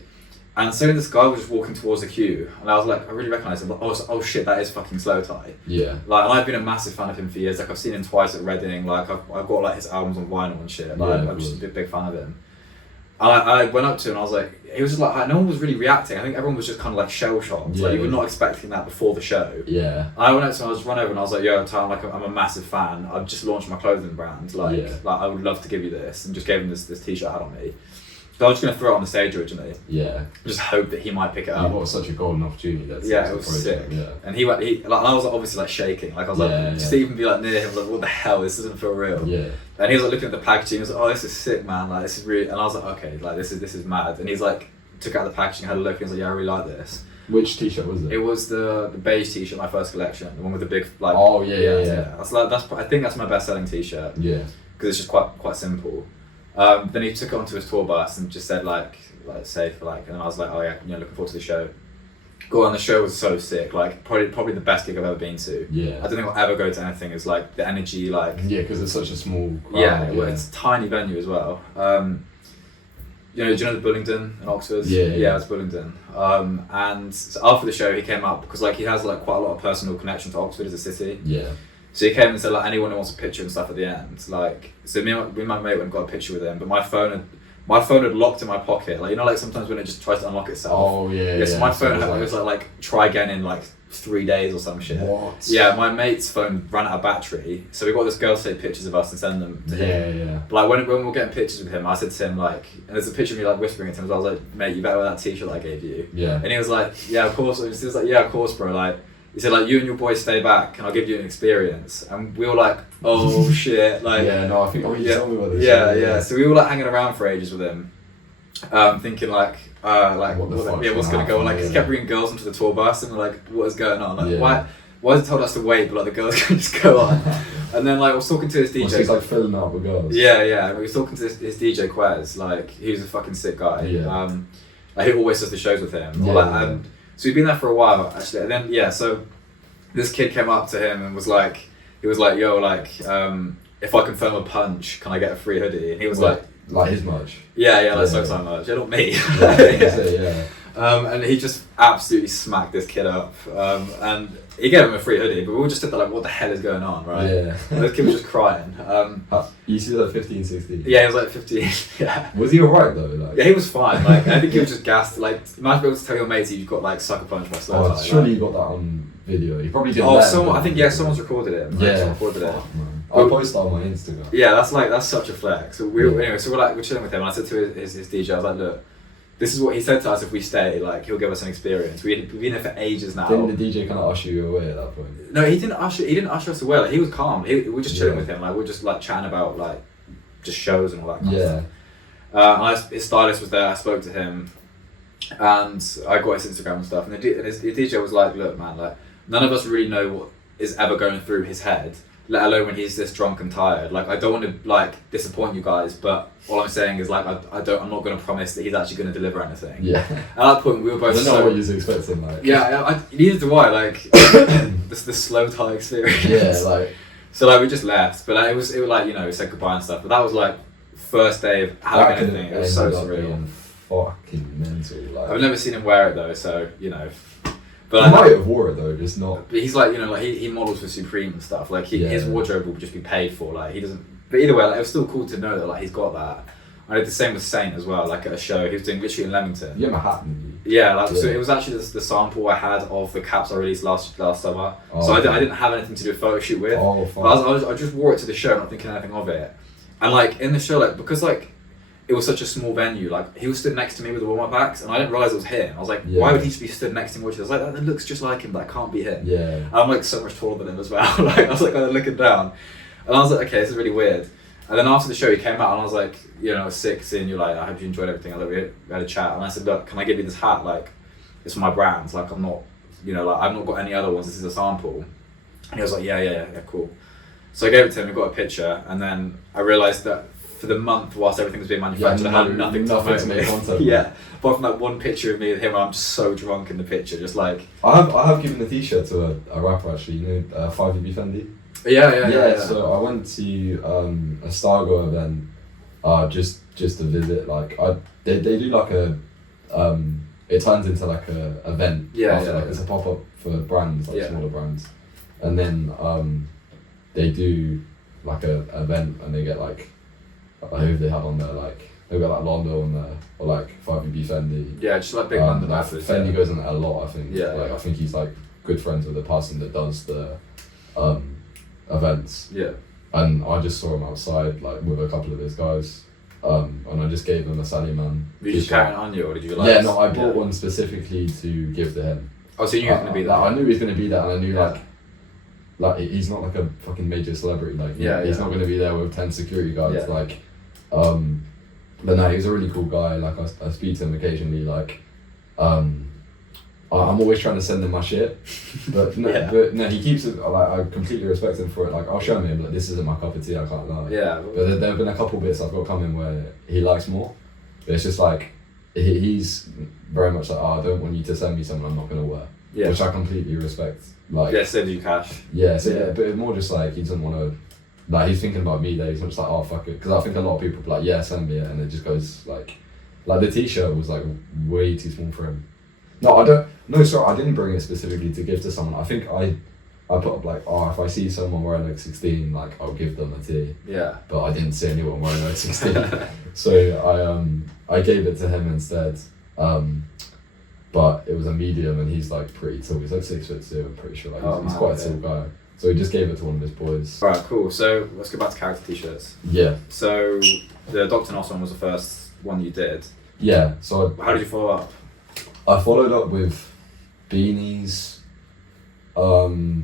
and so this guy was just walking towards the queue, and I was like, I really recognised him. Like, oh shit, that is fucking Slow Tie. Yeah. Like, and I've been a massive fan of him for years. Like, I've seen him twice at Reading. Like, I've got like his albums on vinyl and shit. Like, I'm just a big fan of him. I went up to him and I was like, he was just like, no one was really reacting. I think everyone was just kind of like shell shocked. Like you were not expecting that before the show. Yeah. And I went up to him, I was run over and I was like, yo, Tom, like I'm a massive fan. I've just launched my clothing brand. Like I would love to give you this, and just gave him this t-shirt I had on me. So I was just gonna throw it on the stage originally. Yeah. Just hope that he might pick it up. What such a golden opportunity. That's it was sick. Yeah. And he like, and I was obviously like shaking. Like I was like, just to even be like near him, like what the hell? This doesn't feel real. Yeah. And he was like looking at the packaging. He was like, oh, this is sick, man. Like this is really. And I was like, okay, like this is mad. And he's like, took out the packaging, had a look, and he was like, yeah, I really like this. Which t-shirt was it? It was the beige t-shirt, my first collection, the one with the big like. Oh yeah. That's I think that's my best-selling t-shirt. Yeah. Because it's just quite simple. Then he took it onto his tour bus and just said like say for like, and then I was like, oh yeah, looking forward to the show. Go on, the show was so sick. Like probably the best gig I've ever been to. Yeah. I don't think I'll ever go to anything as like the energy like. Yeah, because it's such a small crowd. Yeah, well, it's a tiny venue as well. Do you know the Bullingdon in Oxford? Yeah, it's Bullingdon. And so after the show, he came up because like he has like quite a lot of personal connection to Oxford as a city. Yeah. So he came and said like anyone who wants a picture and stuff at the end. Like so me and my mate went and got a picture with him, but my phone had locked in my pocket. Like like sometimes when it just tries to unlock itself. Oh yeah. So my phone was like try again in like 3 days or some shit. What? Yeah, my mate's phone ran out of battery, so we got this girl to take pictures of us and send them to him. Yeah. But like when we were getting pictures with him, I said to him like, and there's a picture of me like whispering to him. So I was like, mate, you better wear that t-shirt I gave you. Yeah. And he was like, yeah, of course. He was like, yeah, of course, bro. Like. He said like you and your boys stay back and I'll give you an experience, and we were like, oh shit, like I think you told me about this. Yeah. So we were like hanging around for ages with him, thinking like what's gonna go on? Like he kept bringing girls into the tour bus and we're like, what is going on? Like why has it told us to wait, but like the girls can just go on? And then like I was talking to his DJ. He's like filling up with girls. Yeah. We was talking to his DJ Quez, like he was a fucking sick guy. Yeah. Like he always does the shows with him. So we've been there for a while actually, and then so this kid came up to him and was like, yo, like if I confirm a punch, can I get a free hoodie? And he was like his merch. Yeah, like Slow Tie merch. Yeah, not me. And he just absolutely smacked this kid up. And he gave him a free hoodie, but we all just stood there like, what the hell is going on, right? Yeah. And this kid was just crying. You see like 15, 16? Yeah, he was like 15. Yeah. Was he alright though? Like? Yeah, he was fine. Like, I think he was just gassed. Like, you might be able to tell your mates you've got like sucker punched by slow tie. Surely you got that on video. You probably didn't. Oh, someone. I think someone's recorded it. Yeah, someone recorded it. I'll post that on my Instagram. Yeah, that's such a flex. So anyway, so we're chilling with him, and I said to his DJ, I was like, look, this is what he said to us. If we stay, like, he'll give us an experience. We've been here for ages now. Didn't the DJ kind of usher you away at that point? No, he didn't usher us away. Like, he was calm. We were just chilling with him. Like, we were just like chatting about like just shows and all that kind of stuff. And his stylist was there. I spoke to him, and I got his Instagram and stuff. And his DJ was like, look, man, like, none of us really know what is ever going through his head, let alone when he's this drunk and tired. Like, I don't want to like disappoint you guys, but all I'm saying is like I'm not going to promise that he's actually going to deliver anything. Yeah. At that point, we were both. I don't know what you're expecting, like. Yeah, neither do I. Like the slow tie experience. Yeah, like. So like we just left, but like, it was like, you know, we said goodbye and stuff. But that was like first day of having anything. It was so surreal. Fucking mental. Like. I've never seen him wear it though, so you know. But he might have wore it though, just not. But he's like, you know, like he models for Supreme and stuff. Like his wardrobe will just be paid for. Like he doesn't. But either way, like, it was still cool to know that like he's got that. I did the same with Saint as well. Like at a show, he was doing literally in Leamington. You have a hat, didn't you? Yeah, like so it was actually the sample I had of the caps I released last summer. Oh, so I didn't have anything to do a photo shoot with. Oh, fine. But I just wore it to the show, not thinking anything of it. And like in the show, like because like it was such a small venue, like he was stood next to me with the warm-up acts, and I didn't realise it was him. I was like, why would he just be stood next to me watching? I was like, that looks just like him, that can't be him. Yeah. And I'm like so much taller than him as well. Like I was like kind of looking down, and I was like, okay, this is really weird. And then after the show, he came out, and I was like, you know, I was 6, and you're like, I hope you enjoyed everything. I was like, we had a chat, and I said, look, can I give you this hat? Like, it's for my brand. Like, I'm not, you know, like I've not got any other ones. This is a sample. And he was like, yeah, cool. So I gave it to him. We got a picture, and then I realised that for the month whilst everything was being manufactured, I had nothing to make content. Yeah, apart from that one picture of me with him, I'm just so drunk in the picture, just like. I have given a T-shirt to a rapper actually. You know, 5EB Fendi. Yeah. So I went to a Stargo event, just to visit. Like they do like a it turns into like a event. It's a pop up for brands, like smaller brands, and then they do like a event, and they get like who they have on there, like they've got like Londo on there, or like 5EB Fendi. Yeah, just like big London rappers. Fendi goes on there a lot, I think. I think he's like good friends with the person that does the events. Yeah. And I just saw him outside, like with a couple of his guys, and I just gave him a Sally Man. Were you just carrying it on you, or did you like? Yeah, no, I bought one specifically to give to him. Oh, so you knew he was going to be there? I knew he was going to be there, and I knew like he's not like a fucking major celebrity. Like he's not going to be there with 10 security guards. Yeah. Like, but no, he's a really cool guy. Like I speak to him occasionally. Like, I'm always trying to send him my shit, but no, he keeps it. Like I completely respect him for it. Like I'll show him like this isn't my cup of tea. I can't lie. Yeah. But there have been a couple bits I've got coming where he likes more. But it's just like he's very much like, I don't want you to send me something I'm not gonna wear. Yeah. Which I completely respect. Like send you cash. Yeah. So but it's more just like he doesn't want to. Like he's thinking about me there. He's not just like, oh fuck it, because I think a lot of people are like, send me it, and it just goes like the T-shirt was like way too small for him. No, I don't. No, sorry, I didn't bring it specifically to give to someone. I think I put up like, if I see someone wearing OX16, like I'll give them a tee. Yeah. But I didn't see anyone wearing OX16, so I gave it to him instead. But it was a medium, and he's like pretty tall. He's like 6'2". I'm pretty sure. Like he's quite a tall guy. So he just gave it to one of his boys. Alright, cool. So let's go back to character T-shirts. Yeah. So the Dr. Nos one was the first one you did. Yeah. So how did you follow up? I followed up with beanies. No,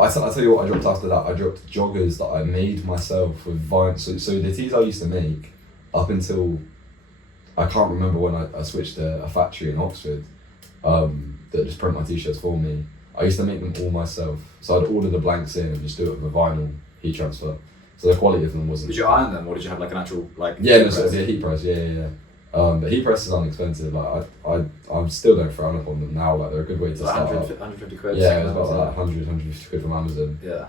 I'll tell you what I dropped after that. I dropped joggers that I made myself with Vine. So the tees I used to make up until I can't remember when I switched to a factory in Oxford that just print my T-shirts for me. I used to make them all myself. So I'd order the blanks in and just do it with a vinyl heat transfer. So the quality of them wasn't. Did you iron them, or did you have like an actual like? Yeah, no, so it'd be a heat press. Yeah. But heat presses aren't expensive. Like I still don't frown upon them now. Like they're a good way to start. 150 quid. Yeah, it was about like 150 quid from Amazon. Yeah.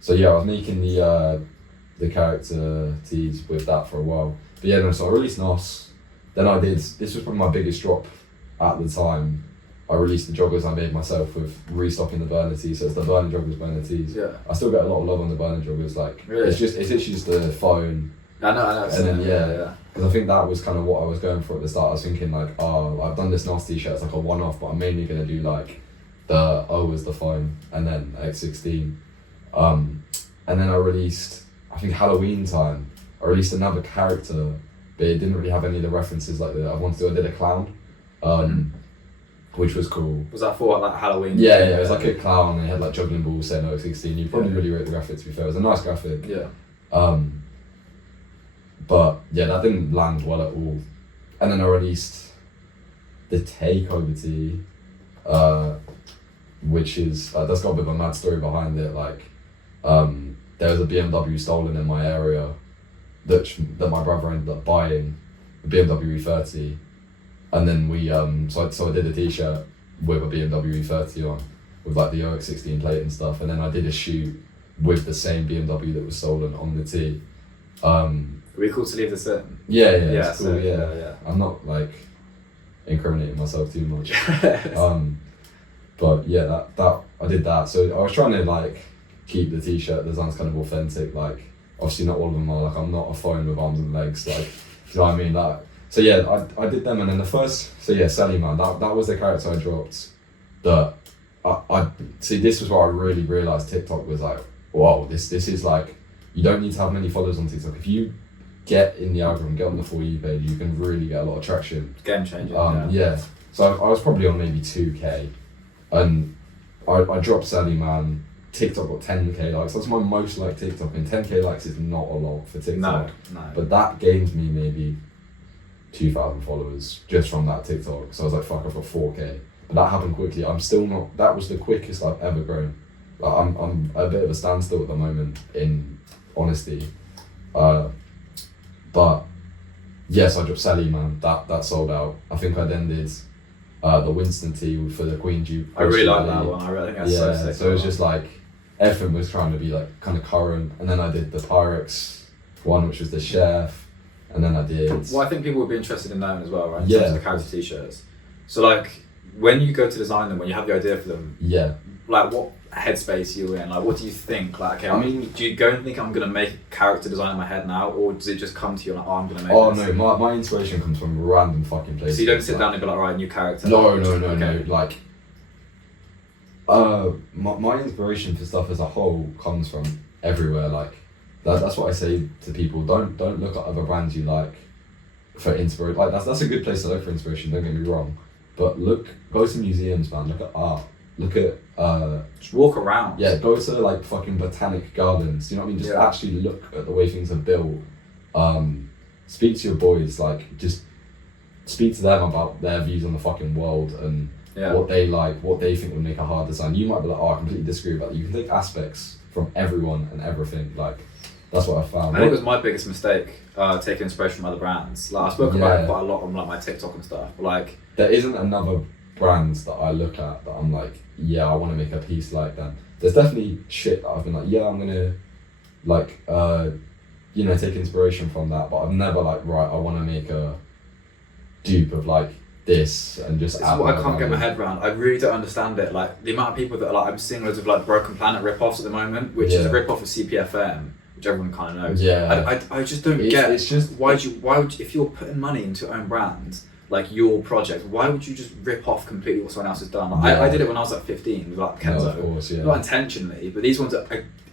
So yeah, I was making the character tees with that for a while. But yeah, no. So I released Nos, then I did, this was probably my biggest drop at the time. I released the joggers I made myself with restocking the burner tees, so it's the burner joggers, burner tees. Yeah. I still get a lot of love on the burner joggers, like, really? it's literally just the phone. I know. And then, because I think that was kind of what I was going for at the start. I was thinking like, oh, I've done this nasty t-shirt, it's like a one-off, but I'm mainly going to do like the O as the phone, and then X16. And then I released, I think Halloween time, I released another character, but it didn't really have any of the references like that I wanted to. I did a clown, which was cool. Was that for like Halloween? Yeah, it was like a clown, and it had like juggling balls saying OX16. You probably really rate the graphic, to be fair. It was a nice graphic. Yeah. But yeah, that didn't land well at all. And then I released the Takeover tee, which is, that's got a bit of a mad story behind it. Like, there was a BMW stolen in my area that my brother ended up buying, a BMW E30. And then we, so I did a t-shirt with a BMW E30 on, with like the OX16 plate and stuff. And then I did a shoot with the same BMW that was stolen on the tee. Are we cool to leave this in? Yeah, it's cool, so, yeah. I'm not like incriminating myself too much. But yeah, that I did that. So I was trying to like keep the t-shirt designs kind of authentic. Like, obviously not all of them are, like, I'm not a phone with arms and legs, like, you know what I mean? Like, so yeah, I did them, and then the first, so yeah, Sally Man, that was the character I dropped. That I see, this was where I really realised TikTok was like, wow, this is like, you don't need to have many followers on TikTok. If you get in the algorithm, get on the For You page, you can really get a lot of traction. Game changer. Yeah. So I was probably on maybe 2K, and I dropped Sally Man. TikTok got 10K likes. That's my most liked TikTok, and 10K likes is not a lot for TikTok. No. But that gained me maybe 2,000 followers just from that TikTok. So I was like, fuck, I've got 4K. But that happened quickly. I'm still not. That was the quickest I've ever grown. Like, I'm a bit of a standstill at the moment, in honesty. But yes, I dropped Sally Man. That sold out. I think I then did the Winston tee for the Queen Duke. I really like that one. I think that's so sick. So it was just like, everything was trying to be like kind of current. And then I did the Pyrex one, which was the chef. And then I did. Well, I think people would be interested in knowing as well, right? In Yeah. terms of the character t-shirts. So like, when you go to design them, when you have the idea for them, Yeah. like what headspace are you in? Like, what do you think? Like, okay, I mean, do you go and think I'm gonna make a character design in my head now, or does it just come to you like, oh, I'm gonna make? Oh this? no, my inspiration comes from random fucking places. So you don't sit down and be like, right, new character. No. Okay. Like, my inspiration for stuff as a whole comes from everywhere. Like, that's what I say to people. Don't look at other brands you like for inspiration. Like, that's a good place to look for inspiration. Don't get me wrong, but go to museums, man. Look at art. Look at Just walk around. Yeah, go to like fucking botanic gardens. You know what I mean? Just actually look at the way things are built. Speak to your boys. Like, just speak to them about their views on the fucking world and what they like, what they think would make a hard design. You might be like, oh, I completely disagree about that. You can take aspects from everyone and everything. Like, that's what I found. I think it was my biggest mistake, taking inspiration from other brands. Like, I spoke about it quite a lot on like my TikTok and stuff. But like, there isn't another brand that I look at that I'm like, yeah, I want to make a piece like that. There's definitely shit that I've been like, yeah, I'm gonna like, take inspiration from that. But I've never like, right, I want to make a dupe of like this and just. This is what I can't get my head around. I really don't understand it. Like, the amount of people that are like, I'm seeing loads of like Broken Planet rip-offs at the moment, which is a rip-off of CPFM, which everyone kind of knows. Yeah. I just don't get. It's just why would you, if you're putting money into your own brand, like your project, why would you just rip off completely what someone else has done? Like, I did it when I was like 15 with like Kenzo. No, of course, yeah. Not intentionally, but these ones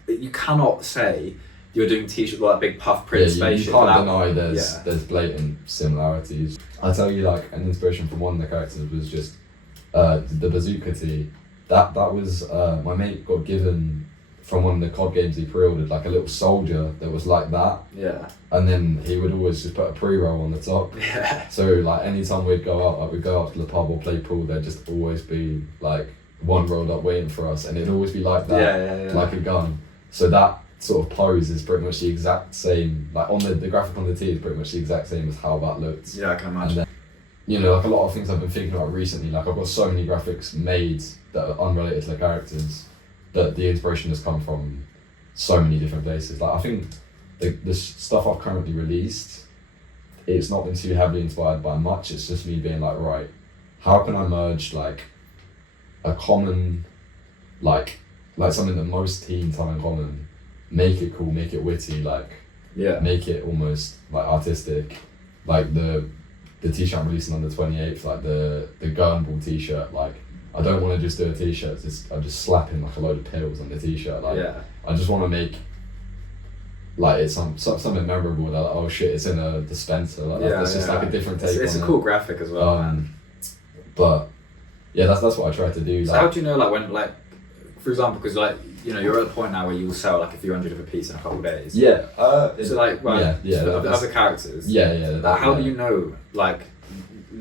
you cannot say you're doing t-shirts with like big puff print spaceship. You can't deny there's blatant similarities. I'll tell you, like, an inspiration from one of the characters was just the bazooka tee. That was my mate got given from one of the COD games he pre-ordered, like a little soldier that was like that. Yeah. And then he would always just put a pre-roll on the top. Yeah. So like anytime we'd go out, like we'd go out to the pub or play pool, there'd just always be like one rolled up waiting for us, and it'd always be like that, Yeah. like a gun. So that sort of pose is pretty much the exact same, like on the graphic on the tee is pretty much the exact same as how that looked. Yeah, I can imagine. And then, like a lot of things I've been thinking about recently, like I've got so many graphics made that are unrelated to the characters, that the inspiration has come from so many different places. Like, I think the stuff I've currently released, it's not been too heavily inspired by much. It's just me being like, right, how can I merge like a common, like something that most teens have in common, make it cool, make it witty, like make it almost like artistic, like the t-shirt I'm releasing on the 28th, like the gun ball t-shirt, like I don't want to just do a t-shirt, I'm just slapping like a load of pills on the t-shirt, like I just want to make like it's something memorable that like, oh shit, it's in a dispenser, like that's just like a different take. It's a cool graphic as well, man. But yeah, that's what I try to do. So like, how do you know, like when, like for example, because like you know you're at a point now where you will sell like a few hundred of a piece in a couple of days. Yeah. So like so the other characters. How do you know like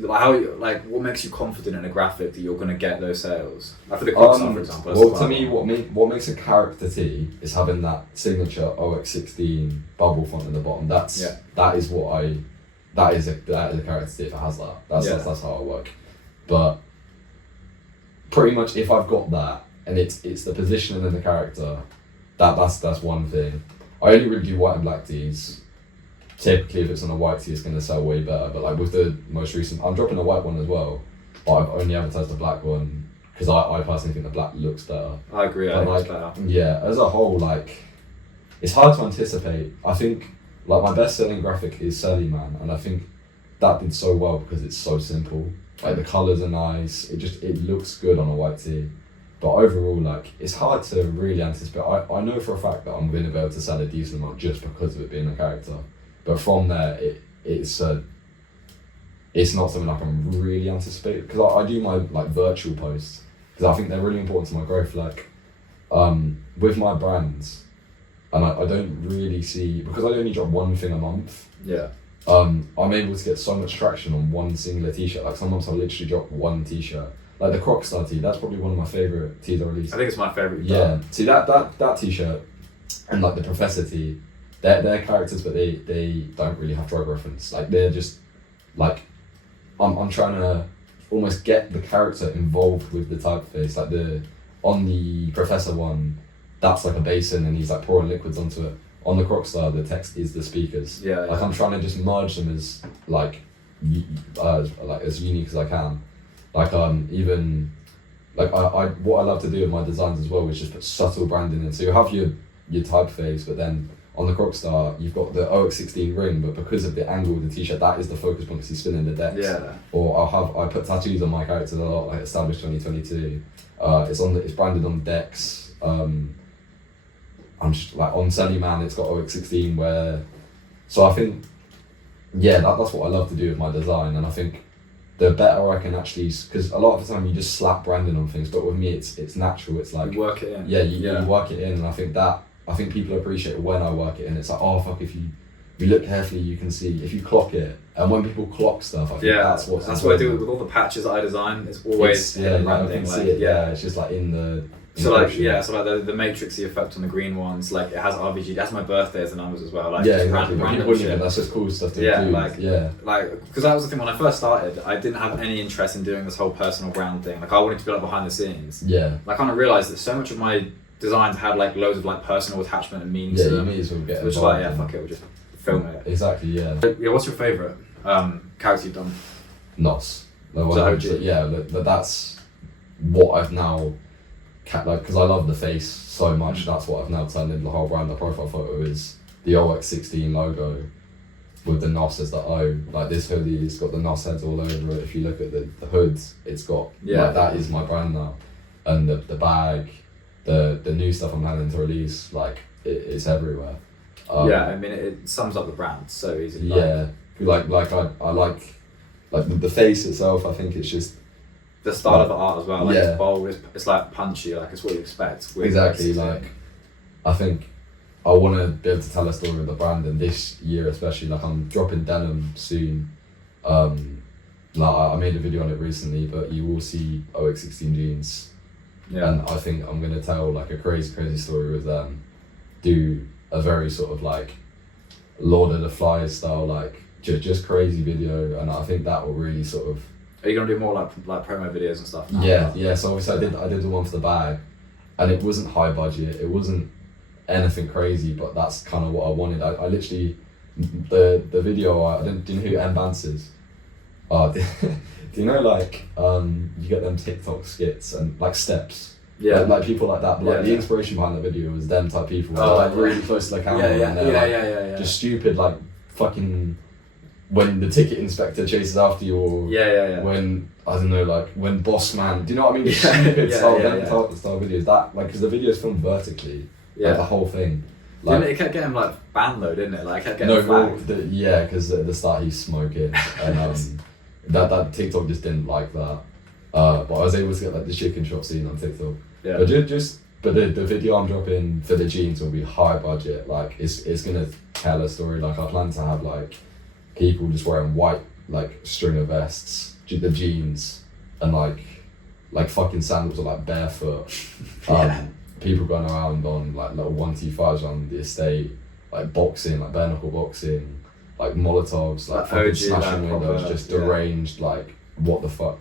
how like what makes you confident in a graphic that you're gonna get those sales? Like for the Quickstar, for example. Well, to me, what makes a character tee is having that signature OX16 bubble font in the bottom. That is a character tee if it has that. That's how I work. But pretty much if I've got that and it's the positioning in the character, that's one thing. I only really do white and black tees. Typically, if it's on a white tee, it's going to sell way better. But like with the most recent, I'm dropping a white one as well, but I've only advertised the black one because I personally think the black looks better. I agree. But I think it's better. Yeah, as a whole, like it's hard to anticipate. I think like my best selling graphic is Selly Man, and I think that did so well because it's so simple. Like the colours are nice. It looks good on a white tee. But overall, like it's hard to really anticipate. I know for a fact that I'm going to be able to sell a decent amount just because of it being a character. But from there, it's not something I can really anticipate because I do my like virtual posts because I think they're really important to my growth. Like, with my brands, and I don't really see because I only drop one thing a month. Yeah. I'm able to get so much traction on one singular t-shirt. Like some months I'll literally drop one t-shirt. Like the Crocstar tee, that's probably one of my favourite tees I released. I think it's my favourite. Yeah. See that t-shirt and like the Professor tee. They're characters, but they don't really have drug reference. Like they're just like I'm trying to almost get the character involved with the typeface. Like on the Professor one, that's like a basin and he's like pouring liquids onto it. On the Crocstar, the text is the speakers. Like I'm trying to just merge them as like as unique as I can. Like even like I what I love to do with my designs as well is just put subtle branding in. So you have your typeface, but then on the Crocstar, you've got the OX16 ring, but because of the angle of the t-shirt, that is the focus point because he's spinning the decks. Yeah. Or I put tattoos on my characters a lot, like Established 2022. It's branded on decks. I'm just like on Selly Man, it's got OX16 where. So I think, that's what I love to do with my design, and I think the better I can actually, because a lot of the time you just slap branding on things, but with me it's natural. It's like you work it in. Yeah, you work it in, and I think people appreciate when I work it in. It's like, oh fuck, if you look carefully, you can see if you clock it. And when people clock stuff, I think that's what I do with all the patches that I design. It's always branding. It's just like in the. So like the matrixy effect on the green ones, like it has RBG, it has my birthday as the numbers as well. Like exactly. Random shit. That's just cool stuff to do. Like because that was the thing when I first started. I didn't have any interest in doing this whole personal brand thing. Like I wanted to be like behind the scenes. Yeah. I kind of realized that so much of my designs had like loads of like personal attachment and meaning to them. You may as well get which like fuck it, we'll just film it. Exactly. Yeah. What's your favourite character you've done? Nos. OG. Yeah, but that's what I've now. Because I love the face so much, that's what I've now turned into the whole brand. The profile photo is the OX16 logo with the NOS as the O. Like this hoodie, it's got the NOS heads all over it. If you look at the hood, it's got like that is my brand now. And the bag, the new stuff I'm planning to release, like it's everywhere. I mean it sums up the brand so easily. Yeah, I like the face itself. I think it's just. The style of the art as well, like it's bold, it's like punchy, like it's what you expect. Exactly, like I think I want to be able to tell a story of the brand, and this year especially, like I'm dropping denim soon. Like I made a video on it recently, but you will see OX16 jeans, and I think I'm gonna tell like a crazy story with them. Do a very sort of like Lord of the Flies style, like just crazy video, and I think that will really sort of. Are you gonna do more like promo videos and stuff now? Yeah. So obviously I did the one for the bag, and it wasn't high budget. It wasn't anything crazy, but that's kind of what I wanted. I literally the video. Do you know who M Bance is? Do you know like you get them TikTok skits and like steps? Yeah. Like people like that. But like the inspiration behind the video was them type people. Like really close to the camera. And they're just stupid like fucking. When the ticket inspector chases after you, or when I don't know, like when Boss Man, do you know what I mean? Stupid style videos. That like because the video's filmed vertically, like the whole thing. Like, it kept getting like banned though, didn't it? Like it kept getting flagged. Because at the start he's smoking, and that TikTok just didn't like that. But I was able to get like the chicken shop scene on TikTok. Yeah. But the video I'm dropping for the jeans will be high budget. Like it's gonna tell a story. Like I plan to have like people just wearing white like stringer vests, the jeans, and like fucking sandals are like barefoot. People going around on like little 125s on the estate, like boxing, like bare knuckle boxing, like Molotovs, like fucking smashing windows, just deranged. Like what the fuck.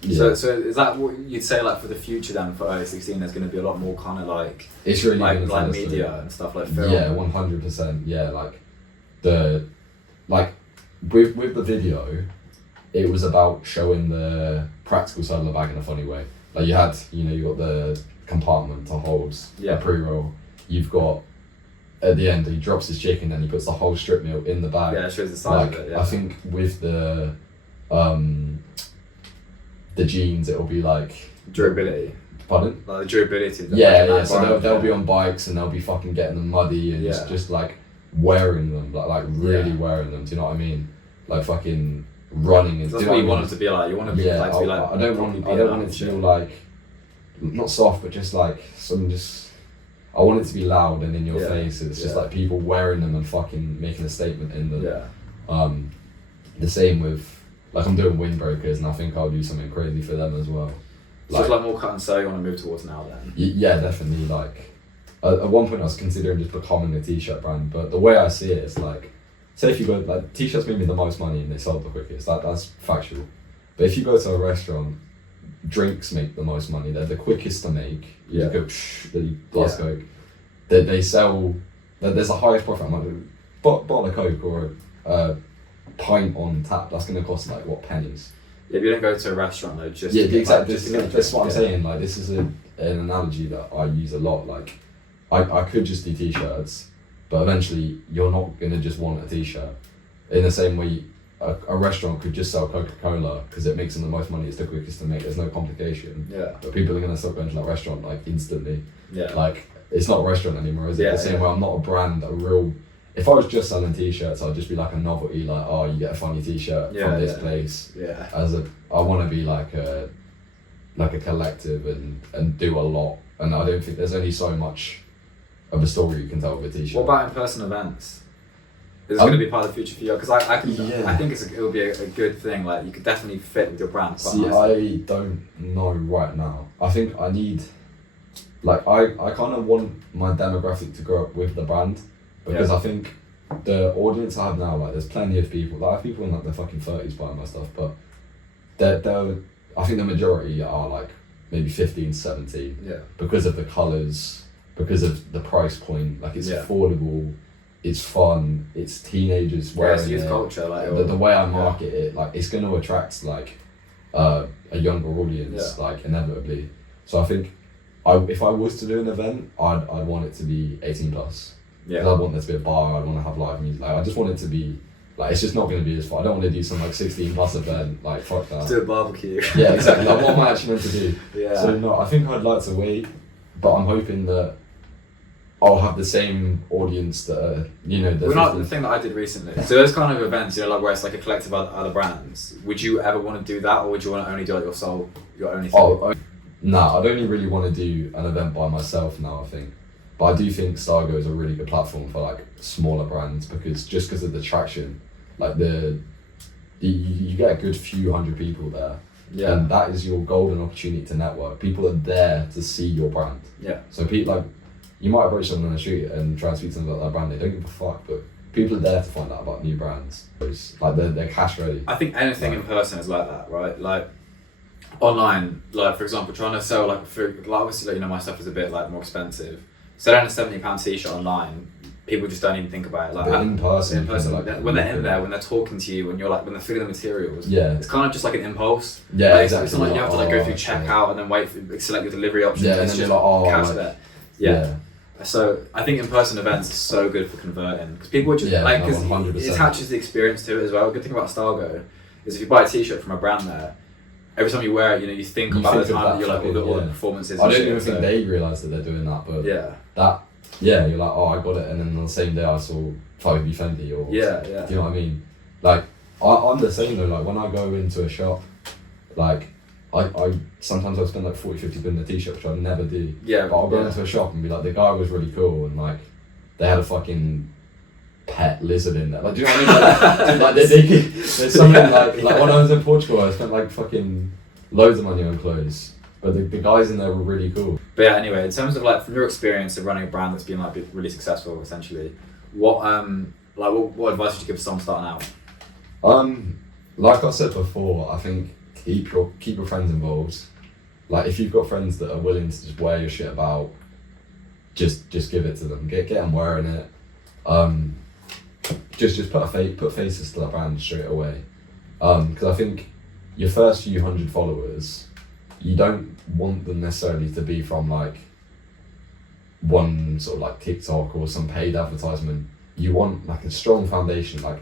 Yeah. So is that what you'd say like for the future then for OX16? There's going to be a lot more kind of like it's really like media and stuff like film. Yeah, 100%. Yeah, like the like. With the video, it was about showing the practical side of the bag in a funny way. Like you got the compartment to hold a pre-roll. You've got, at the end, he drops his chicken and he puts the whole strip meal in the bag. Yeah, it shows the size of it, yeah. I think with the jeans, it'll be like... durability. Pardon? Like the durability. Yeah, so they'll be on bikes and they'll be fucking getting them muddy and just like wearing them, like really wearing them, do you know what I mean? Like fucking running and that's what you want it to be like. You want to be like to be like. I don't want it to feel like not soft, but just like I want it to be loud and in your face. It's just like people wearing them and fucking making a statement in them. Yeah. The same with like I'm doing windbreakers and I think I'll do something crazy for them as well. So it's like more cut and sew you want to move towards now then? Yeah, definitely. Like at one point I was considering just becoming a t-shirt brand, but the way I see it is like. Say if you go, like, t-shirts make me the most money and they sell the quickest, that's factual. But if you go to a restaurant, drinks make the most money, they're the quickest to make. You just go, glass Coke. They sell, there's the highest profit amount. Bottle of Coke or a pint on tap, that's going to cost like, what, pennies? Yeah, if you don't go to a restaurant though, just... Yeah, exactly, that's what I'm saying, like, this is an analogy that I use a lot, like, I could just do t-shirts, but eventually, you're not going to just want a t-shirt. In the same way, a restaurant could just sell Coca-Cola because it makes them the most money, it's the quickest to make, there's no complication. Yeah. But people are going to start going to that restaurant like instantly. Yeah. Like, it's not a restaurant anymore, is it? The same way I'm not a brand, if I was just selling t-shirts, I'd just be like a novelty, like, oh, you get a funny t-shirt from this place. Yeah. I want to be like a collective and do a lot. And I don't think there's only so much of a story you can tell with a t-shirt. What about in-person events? Is it going to be part of the future for you? Because I think it will be a good thing. Like you could definitely fit with your brand. See, I don't know right now. I think I need, like, I kind of want my demographic to grow up with the brand because I think the audience I have now, like, there's plenty of people. Like, I have people in like their fucking 30s buying my stuff, but I think the majority are like maybe 15, 17. Yeah. Because of the colours. Because of the price point, like it's affordable, it's fun, it's teenagers wearing it's youth culture, like the way I market it, like it's going to attract like a younger audience, like inevitably. So I think if I was to do an event, I'd want it to be 18 plus. Yeah. I'd want there to be a bar. I'd want to have live music. Like I just want it to be like it's just not going to be as fun. I don't want to do some like 16 plus event. Like fuck that. Do a barbecue. Yeah, exactly. Like what am I actually meant to do? Yeah. So no, I think I'd like to wait, but I'm hoping that I'll have the same audience that are, the thing that I did recently. So those kind of events, like where it's like a collective of other brands. Would you ever want to do that, or would you want to only do it yourself, your only thing? Nah, I'd only really want to do an event by myself now, I think. But I do think Stargo is a really good platform for like smaller brands because of the traction, like you get a good few hundred people there. Yeah. And that is your golden opportunity to network. People are there to see your brand. Yeah. So people like. You might approach someone on the street and try and speak to them about that brand. They don't give a fuck, but people are there to find out about new brands. It's like they're cash ready. I think anything in person is like that, right? Like online, like for example, trying to sell like food. Like obviously, like, my stuff is a bit like more expensive. Selling a £70 t-shirt online, people just don't even think about it. Like but in person, when they're in there, when they're talking to you, when they're feeling the materials, it's kind of just like an impulse. Yeah, like, exactly. It's not like you have to like go through checkout and then wait for select your delivery options. Yeah, and then you're like, cash there. Yeah. So I think in-person events are so good for converting because people are just because it attaches the experience to it as well. The good thing about Stylego is if you buy a t-shirt from a brand there, every time you wear it, you think about the time that you're like all the performances. I don't even think they realise that they're doing that, but you're like, oh, I got it, and then on the same day I saw 5B Fendi or do you know what I mean? Like I'm the same though. Like when I go into a shop, like I sometimes I'll spend like 40-50 quid in a t-shirt, which I never do. Yeah. But I'll go into a shop and be like, the guy was really cool, and like they had a fucking pet lizard in there. Like, do you know what I mean? Like there's something like when I was in Portugal, I spent like fucking loads of money on clothes, but the guys in there were really cool. But yeah, anyway, in terms of like from your experience of running a brand that's been like really successful, essentially, what advice would you give to someone starting out? Like I said before, I think keep your friends involved. Like if you've got friends that are willing to just wear your shit about, just give it to them. Get them wearing it. Just put faces to that brand straight away. Because I think your first few hundred followers, you don't want them necessarily to be from like one sort of like TikTok or some paid advertisement. You want like a strong foundation. Like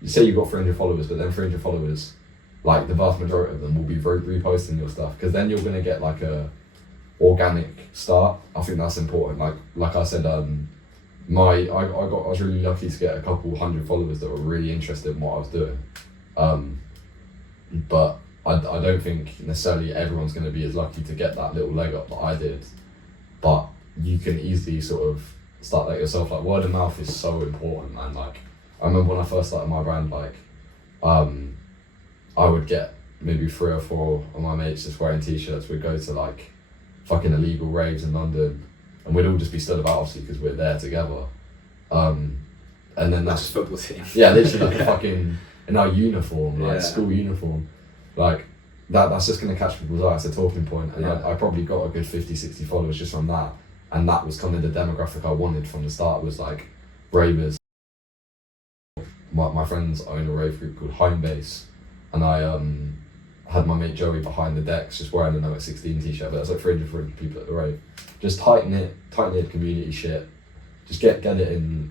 you say you've got 300 followers, but then 300 followers, like the vast majority of them will be reposting your stuff, because then you're going to get like a organic start. I think that's important. Like I said, I was really lucky to get a couple hundred followers that were really interested in what I was doing. But I don't think necessarily everyone's going to be as lucky to get that little leg up that I did. But you can easily sort of start that yourself. Like word of mouth is so important, man. Like I remember when I first started my brand, like I would get maybe 3 or 4 of my mates just wearing t-shirts. We'd go to like fucking illegal raves in London, and we'd all just be stood about, obviously, because we're there together. And then that's just football team. Yeah, literally like fucking in our uniform, like school uniform. Like that's just gonna catch people's eye. It's a talking point, and I probably got a good 50-60 followers just from that. And that was kind of the demographic I wanted from the start, was like ravers. My friends own a rave group called Homebase, and I had my mate Joey behind the decks just wearing an OX16 t-shirt, but there's like 300 people at the rave. Just tight knit community shit. Just get it in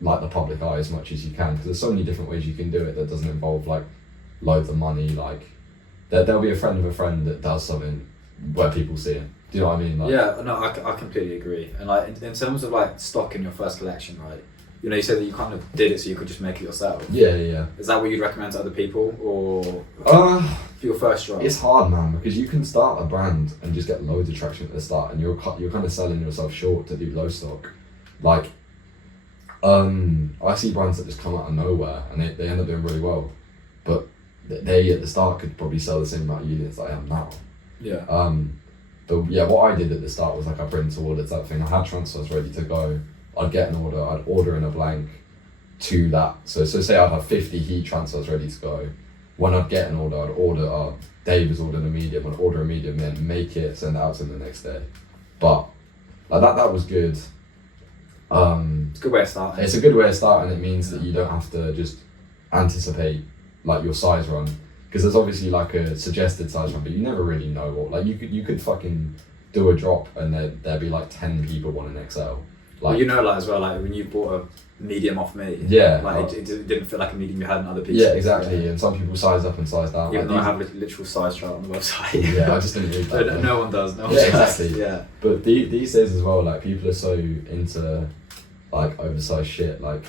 like the public eye as much as you can, because there's so many different ways you can do it that doesn't involve like loads of money. Like there'll be a friend of a friend that does something where people see it. Do you know what I mean? Like, yeah, no, I completely agree. And like in terms of like stock in your first collection, right? You know, you said that you kind of did it so you could just make it yourself. Yeah. Is that what you'd recommend to other people, or for your first drop? It's hard, man, because you can start a brand and just get loads of traction at the start, and you're kind of selling yourself short to do low stock. Like, I see brands that just come out of nowhere and they end up doing really well, but they at the start could probably sell the same amount of units that I am now. Yeah. But yeah, what I did at the start was like I print to order type thing. I had transfers ready to go. I'd get an order, I'd order in a blank to that. So say I'd have 50 heat transfers ready to go. When I'd get an order, I'd order, Dave has ordered a medium, I'd order a medium, then make it, send it out to him the next day. But like that was good. It's a good way of starting. It's a good way of starting. It means that you don't have to just anticipate like your size run, because there's obviously like a suggested size run, but you never really know what. Like you could fucking do a drop and there'd be like 10 people want an XL. Like, well, you know, like as well, like when you bought a medium off me, like it didn't feel like a medium you had in other pieces. Yeah, exactly. And some people size up and size down. Even though I have a literal size chart on the website. Yeah, I just didn't read that. No one does. No one does. Exactly. Yeah. But these days as well, like people are so into like oversized shit. Like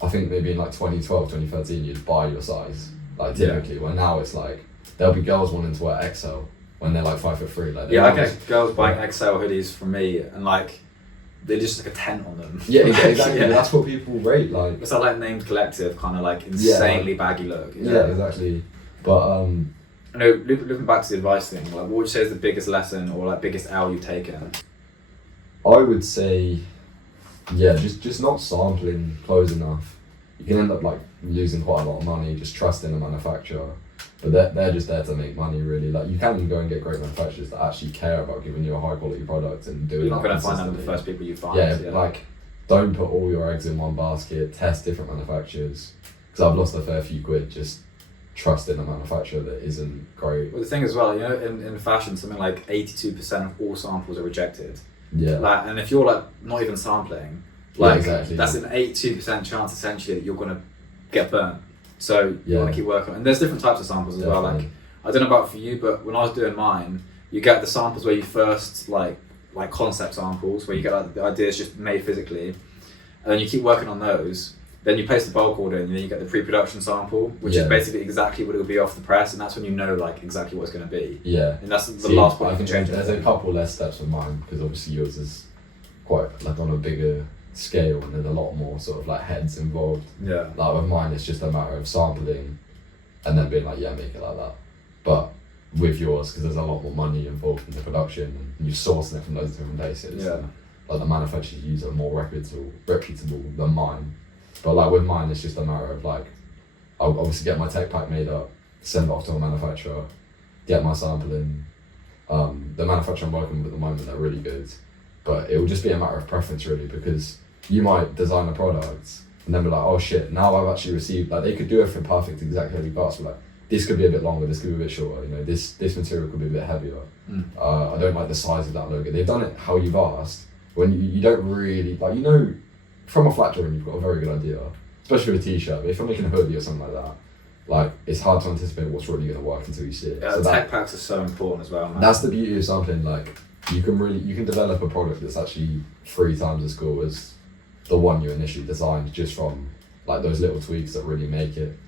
I think maybe in like 2012, 2013, you'd buy your size. Like typically, well now it's like there'll be girls wanting to wear XL when they're like 5'3". Like I get girls buying XL hoodies from me and like. They're just like a tent on them. Yeah, exactly. That's what people rate. Like it's like named collective, kind of like insanely baggy look. Yeah, exactly. But I know. Looking back to the advice thing, like what would you say is the biggest lesson or like biggest L you've taken? I would say, just not sampling clothes enough. You can end up like losing quite a lot of money just trusting a manufacturer. But they're just there to make money, really. Like you can go and get great manufacturers that actually care about giving you a high quality product and doing. You're not going to find them the first people you find. Yeah, like don't put all your eggs in one basket, test different manufacturers, because I've lost a fair few quid just trusting a manufacturer that isn't great. Well, the thing as well, you know, in fashion, something like 82% of all samples are rejected. Yeah. Like, and if you're like not even sampling, like that's an 82% chance essentially that you're gonna get burnt. So you want to keep working. And there's different types of samples as well. Like, I don't know about for you, but when I was doing mine, you get the samples where you first like concept samples, where you get like the ideas just made physically, and then you keep working on those. Then you place the bulk order, and then you get the pre-production sample, which is basically exactly what it would be off the press, and that's when you know like exactly what it's going to be. Yeah. And that's the last point you can change. There's a couple less steps with mine, because obviously yours is quite like on a bigger scale, and there's a lot more sort of like heads involved. Yeah. Like with mine, it's just a matter of sampling, and then being like, yeah, make it like that. But with yours, because there's a lot more money involved in the production, and you're sourcing it from loads of different places. Yeah. Like the manufacturers you use are more reputable than mine. But like with mine, it's just a matter of like, I'll obviously get my tech pack made up, send it off to a manufacturer, get my sampling. The manufacturer I'm working with at the moment, they're really good, but it will just be a matter of preference really, because you might design a product and then be like, oh shit, now I've actually received, like they could do everything perfect exactly how you asked, but like this could be a bit longer, this could be a bit shorter, you know, this material could be a bit heavier. I don't like the size of that logo. They've done it how you've asked, when you don't really, like, you know, from a flat drawing, you've got a very good idea, especially with a t-shirt. But if you're making a hoodie or something like that, like it's hard to anticipate what's really going to work until you see it. Yeah, so tech packs are so important as well, man. That's the beauty of sampling. Like you can develop a product that's actually 3 times as cool as the one you initially designed, just from like those little tweaks that really make it.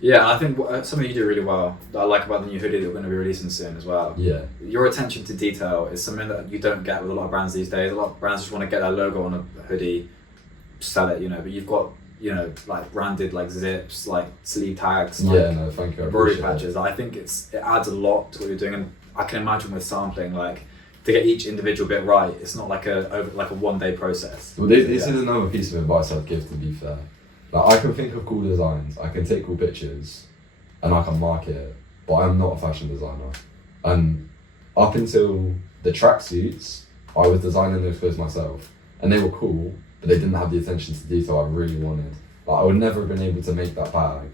Yeah, I think something you do really well that I like about the new hoodie that we're going to be releasing soon as well. Yeah. Your attention to detail is something that you don't get with a lot of brands these days. A lot of brands just want to get their logo on a hoodie, sell it, you know, but you've got, you know, like branded like zips, like sleeve tags, like thank you. embroidery patches. I think it adds a lot to what you're doing, and I can imagine with sampling, like to get each individual bit right, it's not like a 1-day process. Well, this is another piece of advice I'd give, to be fair. Like I can think of cool designs, I can take cool pictures, and I can market it, but I'm not a fashion designer. And up until the tracksuits, I was designing those clothes myself, and they were cool, but they didn't have the attention to detail I really wanted. Like I would never have been able to make that bag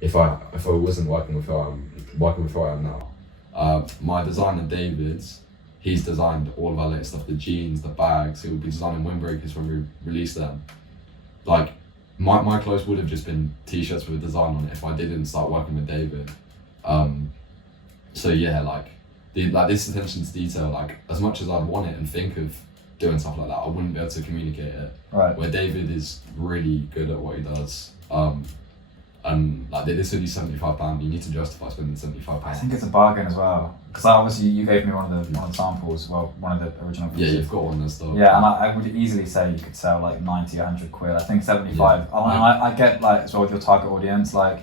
if I wasn't working with who I am now. My designer David's, he's designed all of our latest stuff, the jeans, the bags. He'll be designing windbreakers when we release them. Like my clothes would have just been t-shirts with a design on it if I didn't start working with David. So yeah, like this attention to detail, like as much as I'd want it and think of doing stuff like that, I wouldn't be able to communicate it. Right. Where David is really good at what he does. And like this hoodie's £75, you need to justify spending £75. I think it's a bargain as well, because obviously you gave me one of the samples, well, one of the original pieces. Yeah, you've got one there still. Yeah, and I would easily say you could sell like 90, 100 quid. I think 75. Yeah. And I get like as well with your target audience, like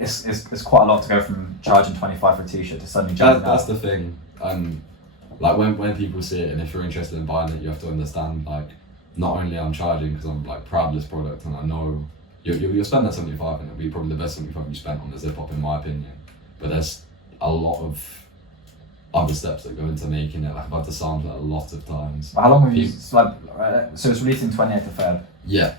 it's quite a lot to go from charging 25 for a t-shirt to suddenly jumping That's the thing. And like when people see it, and if you're interested in buying it, you have to understand like not only I'm charging because I'm like proud of this product, and I know you'll spend that 75, and it'll be probably the best 75 you spent on the zip up in my opinion. But there's a lot of other steps that go into making it. Like I've had to sample it a lot of times. How long have you so it's released in 28th of Feb. Yeah.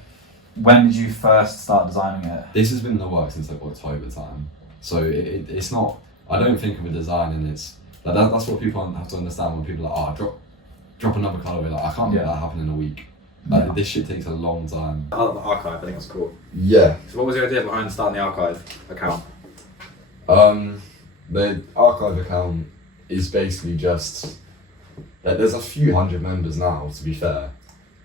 When did you first start designing it? This has been in the works since like October time. So it's not, I don't think of a design, and it's like that's what people have to understand when people are like, drop another colourway. Like I can't make that happen in a week. Like this shit takes a long time. I love the archive, I think that's cool. Yeah. So what was the idea behind starting the archive account? The archive account is basically just, there's a few hundred members now, to be fair,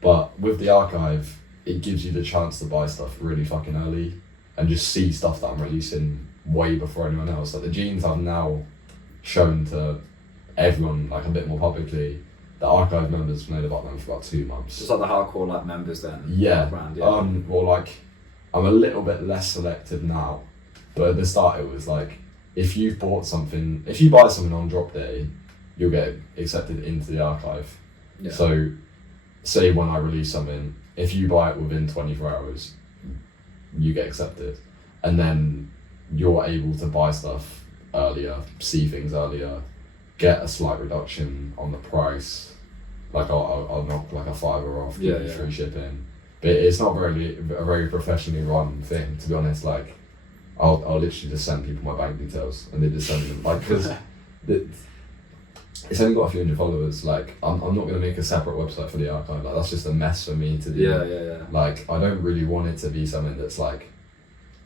but with the archive, it gives you the chance to buy stuff really fucking early and just see stuff that I'm releasing way before anyone else. Like the jeans I've now shown to everyone like a bit more publicly. The archive members known about them for about 2 months. Just like the hardcore like members then? Yeah. Brand, yeah. Well, like I'm a little bit less selective now, but at the start it was like, if you buy something on drop day, you'll get accepted into the archive. Yeah. So say when I release something, if you buy it within 24 hours, you get accepted. And then you're able to buy stuff earlier, see things earlier, get a slight reduction on the price. like I'll knock like a $5 off, give you Yeah. free shipping. But it's not a very professionally run thing, to be honest. Like, I'll literally just send people my bank details and they just send them, like, because it's only got a few hundred followers. Like, I'm not going to make a separate website for the archive. Like, that's just a mess for me to do. Yeah. Like, I don't really want it to be something that's like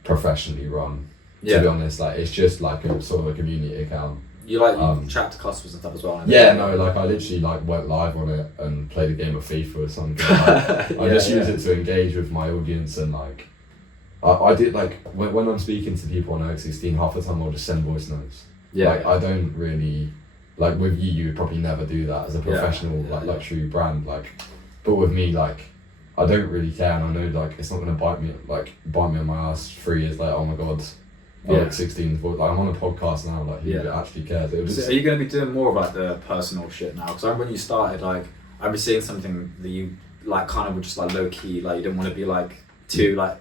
professionally run. To be honest, like, it's just like a sort of a community account. You like chat to customers and stuff as well. Yeah, no, like I literally like went live on it and played a game of FIFA or something. Like, I just use it to engage with my audience, and like I did like when I'm speaking to people on OX16, half the time I'll just send voice notes. Like I don't really like with you would probably never do that as a professional like luxury brand. Like, but with me, like I don't really care, and I know like it's not gonna bite me on my ass 3 years later. Oh my god. Like 16, like I'm on a podcast now, like who actually cares? So are you going to be doing more of like the personal shit now? Because I remember when you started, like I remember seeing something that you like kind of were just like low key, like you didn't want to be like too like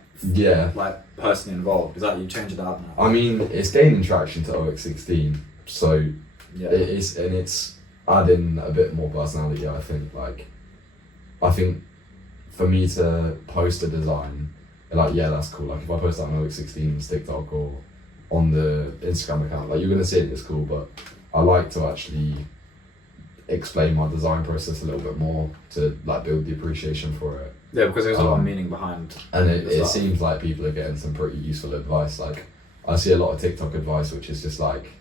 like personally involved. Is that you changed it up now? I mean, it's gaining traction to OX16, so it's adding a bit more personality. I think for me to post a design, like that's cool. Like if I post that on OX16's TikTok or on the Instagram account, like you're gonna see it's cool, but I like to actually explain my design process a little bit more to like build the appreciation for it. Yeah, because there's a lot of meaning behind. And it seems like people are getting some pretty useful advice. Like I see a lot of TikTok advice which is just like,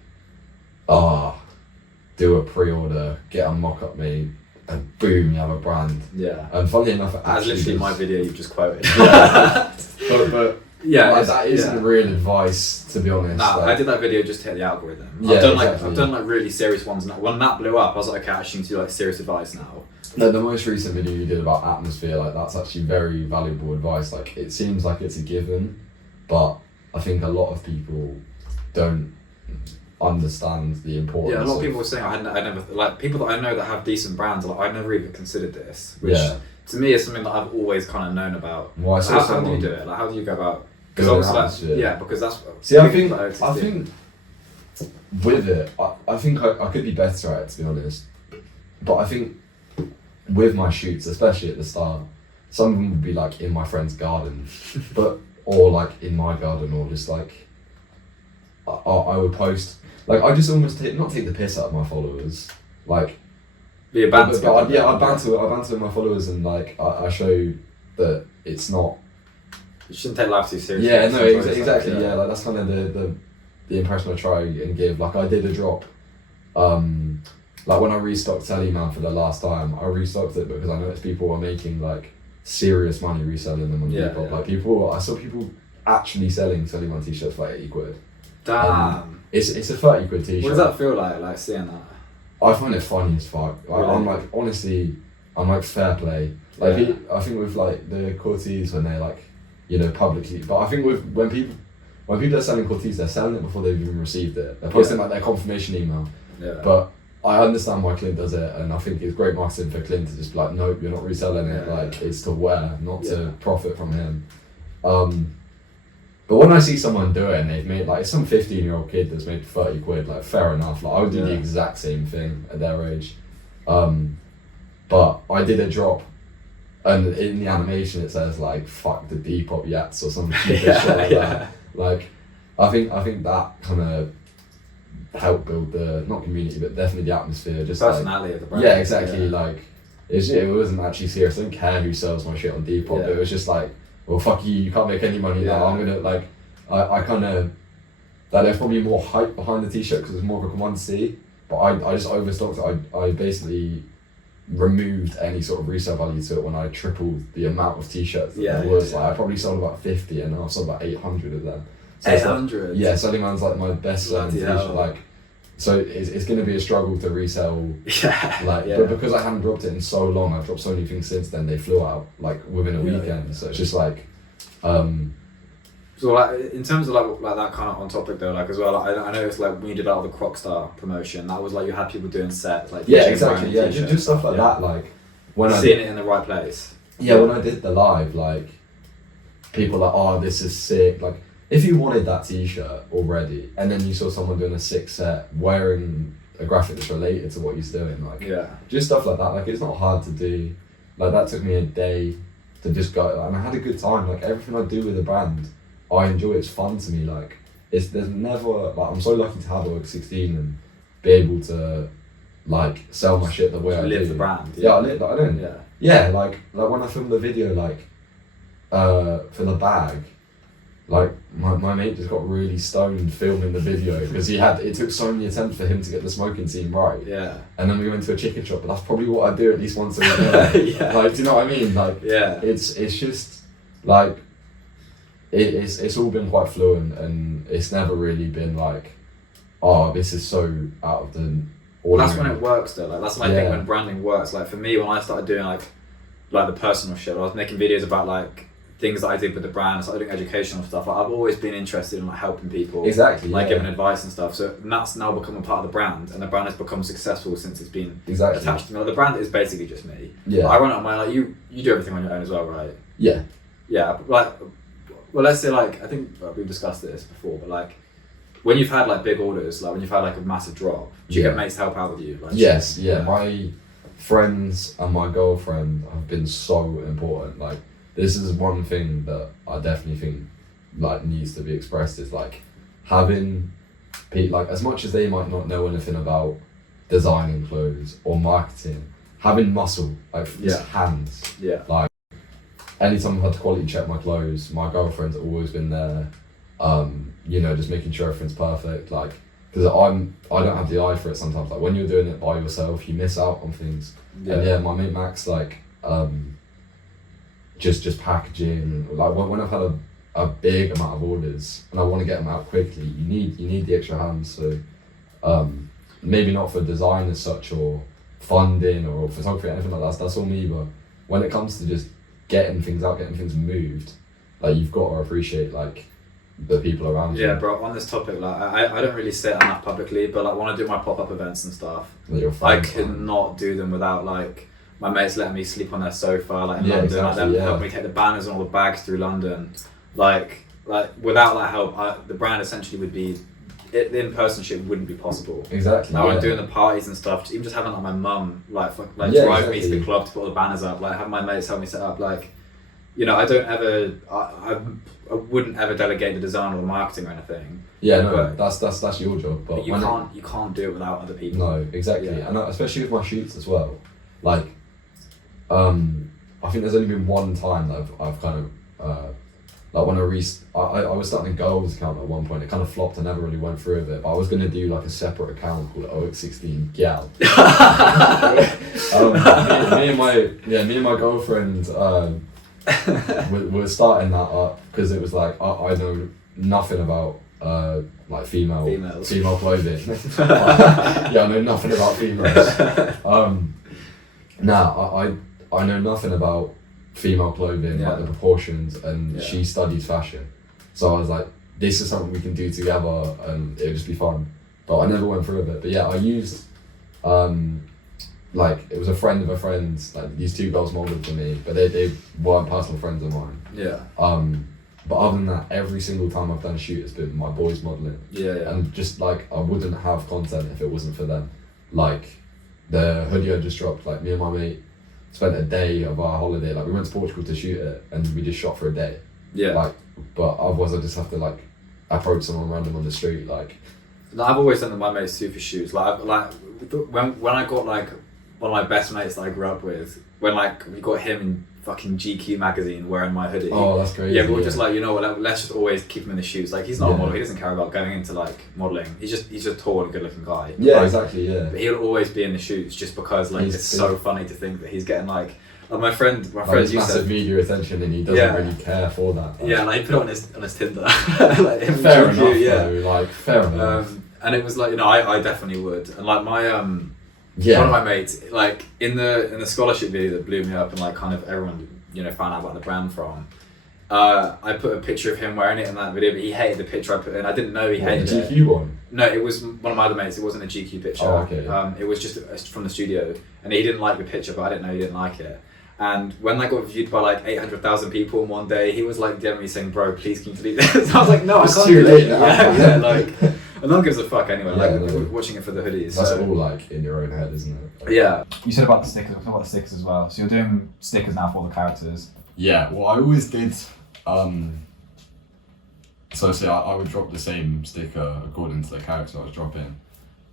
do a pre-order, get a mock-up made, and boom, you have a brand. Yeah. And funnily enough, that's literally my video you just quoted. But that isn't real advice, to be honest. Nah, like, I did that video just to hit the algorithm. I've done like really serious ones now. When that blew up, I was like, okay, I actually need to do like serious advice now. No, the most recent video you did about atmosphere, like that's actually very valuable advice. Like it seems like it's a given, but I think a lot of people don't understand the importance. Yeah, a lot of people were saying I never like people that I know that have decent brands. Like I never even considered this, which to me is something that I've always kind of known about. Well, how do you do it? Like how do you go about? Because obviously, because that's. See, I think with it, I think I could be better at it, to be honest. But I think with my shoots, especially at the start, some of them would be like in my friend's garden, or like in my garden, or just like I would post. Like I just almost not take the piss out of my followers, like. Be a banter. I banter my followers, and like I show that it's not. You shouldn't take life too seriously. Yeah, no, exactly. Like that's kind of the impression I try and give. Like I did a drop, like when I restocked Teleman for the last time, I restocked it because I noticed people were making like serious money reselling them on Depop. Like I saw people actually selling Teleman t-shirts for 80 quid. Damn. It's a 30 quid t-shirt. What does that feel like seeing that? I find it funny as fuck. Like, really? I'm like, honestly, I'm like fair play. Like I think with like the Cortez when they're like, publicly, but I think when people are selling Cortez, they're selling it before they've even received it. They're posting like their confirmation email. Yeah. But I understand why Clint does it, and I think it's great marketing for Clint to just be like, nope, you're not reselling it. Like it's to wear, not to profit from him. But when I see someone do it and they've made like some 15-year-old kid that's made 30 quid, like fair enough. Like I would do the exact same thing at their age. But I did a drop. And in the animation it says like "fuck the Depop yats" or something shit like that. Like, I think that kind of helped build the not community but definitely the atmosphere. Just personality of the brand. Yeah, exactly. Like, it wasn't actually serious. I don't care who sells my shit on Depop. It was just like, well, fuck you. You can't make any money now. I'm gonna like, I kind of that there's probably more hype behind the t-shirt because it's more of a commodity. But I just overstocked it. I basically removed any sort of resale value to it when I tripled the amount of t-shirts that there was. Like I probably sold about 50 and I sold about 800 of them. So 800? Like, Selling Man's like my best selling t-shirt. Like, so it's going to be a struggle to resell. But because I haven't dropped it in so long, I've dropped so many things since then, they flew out like within a weekend. So it's just like so like in terms of like that kind of on topic though, like as well, like, I noticed like when you did all the Crocstar promotion, that was like you had people doing sets like exactly just stuff like that, like when seeing it in the right place. When I did the live, like people like, oh, this is sick. Like if you wanted that t-shirt already and then you saw someone doing a sick set wearing a graphic that's related to what he's doing. Like, yeah, just stuff like that. Like, it's not hard to do. Like, that took me a day to just go, and I had a good time. Like, everything I do with the brand, I enjoy. It's fun to me. Like, there's never, like, I'm so lucky to have OX16 and be able to, like, sell my shit the way I do. Live the brand. Yeah, I don't. Yeah. Yeah, like when I filmed the video, like, for the bag, like, my mate just got really stoned filming the video because it took so many attempts for him to get the smoking scene right. Yeah. And then we went to a chicken shop, but that's probably what I do at least once a week. Yeah. Like, do you know what I mean? Like, yeah. It's just, like, it's all been quite fluent, and it's never really been like, oh, this is so out of the ordinary. That's when it works though. Like, that's when I think when branding works. Like, for me, when I started doing like the personal shit, I was making videos about like things that I did with the brand. I started doing educational stuff. Like, I've always been interested in like helping people. Exactly. Like giving advice and stuff. So that's now become a part of the brand, and the brand has become successed since it's been attached to me. Like, the brand is basically just me. Yeah. I run it on my, like, you do everything on your own as well, right? Yeah. Yeah. Like, well, let's say, like, I think we've discussed this before, but like, when you've had like big orders, like when you've had like a massive drop, do you get mates to help out with you? Like, yes, yeah. My friends and my girlfriend have been so important. Like, this is one thing that I definitely think like needs to be expressed, is like having people, like, as much as they might not know anything about designing clothes or marketing, having muscle, like just hands. Yeah. Like, anytime I've had to quality check my clothes, my girlfriend's always been there. You know, just making sure everything's perfect. Like, because I don't have the eye for it sometimes. Like, when you're doing it by yourself, you miss out on things. Yeah. And yeah, my mate Max, like, just packaging. Like, when I've had a big amount of orders and I want to get them out quickly, you need the extra hands. So maybe not for design as such, or funding or photography or anything like that. That's all me. But when it comes to just getting things out, getting things moved, like, you've got to appreciate like the people around you. Yeah, bro, on this topic, like, I don't really say it enough publicly, but like when I do my pop-up events and stuff, I could not do them without like my mates letting me sleep on their sofa, like in London, like them helping me take the banners and all the bags through London. Like without that help, the brand essentially would be, the in-person shit wouldn't be possible. Exactly. Now I'm doing the parties and stuff, even just having like my mum drive me to the club to put all the banners up, like have my mates help me set up, like, you know, I don't ever, I wouldn't ever delegate the design or the marketing or anything. Yeah, no, that's your job. But you can't do it without other people. No, exactly, and especially with my shoots as well. Like, I think there's only been one time that I've kind of like when I was starting a girls account at one point. It kind of flopped. I never really went through with it. But I was gonna do like a separate account called OX16 Gal. Me and my girlfriend. We're starting that up because it was like I know nothing about like female clothing. Yeah, I know nothing about females. I know nothing about female clothing, like the proportions, and she studies fashion. So I was like, this is something we can do together, and it would just be fun. But I never went through with it. But yeah, I used like, it was a friend of a friend, like these two girls molded for me, but they weren't personal friends of mine. Yeah. But other than that, every single time I've done a shoot, it's been my boys modelling. Yeah. And just like, I wouldn't have content if it wasn't for them. Like, the hoodie I just dropped, like, me and my mate spent a day of our holiday, like, we went to Portugal to shoot it, and we just shot for a day. Yeah. Like, but otherwise I just have to like approach someone random on the street, like. I've always done my mates too for shoots. When I got like one of my best mates that I grew up with, when like we got him in fucking GQ magazine wearing my hoodie. Oh, that's crazy. Yeah, we were just like, you know what, let's just always keep him in the shoots. Like, he's not a model, he doesn't care about going into like modelling. He's just tall and good looking guy. Yeah, like, exactly, yeah. But he'll always be in the shoots just because like it's so funny to think that he's getting like my friend like used massive media attention, and he doesn't really care for that. Like, yeah, like he put it on his Tinder. Like, fair enough, though, like, fair enough. And it was like, you know, I definitely would. And like my one of my mates, like in the scholarship video that blew me up and like kind of everyone, you know, found out about the brand from, I put a picture of him wearing it in that video, but he hated the picture I put in. I didn't know he hated it. The GQ one? No, it was one of my other mates. It wasn't a GQ picture. Oh, okay. It was just from the studio, and he didn't like the picture, but I didn't know he didn't like it. And when that got viewed by like 800,000 people in one day, he was like generally saying, "Bro, please can you delete this?" I was like, "No, I can't delete it." Yeah, like And no one gives a fuck anyway. Yeah, We're watching it for the hoodies. That's so. all like in your own head, isn't it? Yeah. You said about the stickers. We'll talk about the stickers as well. So you're doing stickers now for all the characters. Yeah, well, I always did. So say I would drop the same sticker according to the character I was dropping,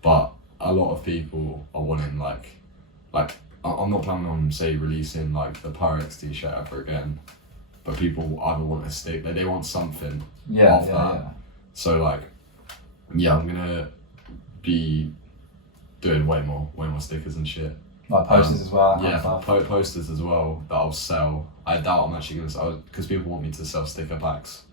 but a lot of people are wanting like I'm not planning on say releasing like the Pyrex t-shirt ever again, but people either want a stick, they want something off that. So like, yeah, I'm gonna be doing way more stickers and shit. Like posters as well. Yeah, posters as well that I'll sell. I doubt I'm actually gonna sell because people want me to sell sticker packs,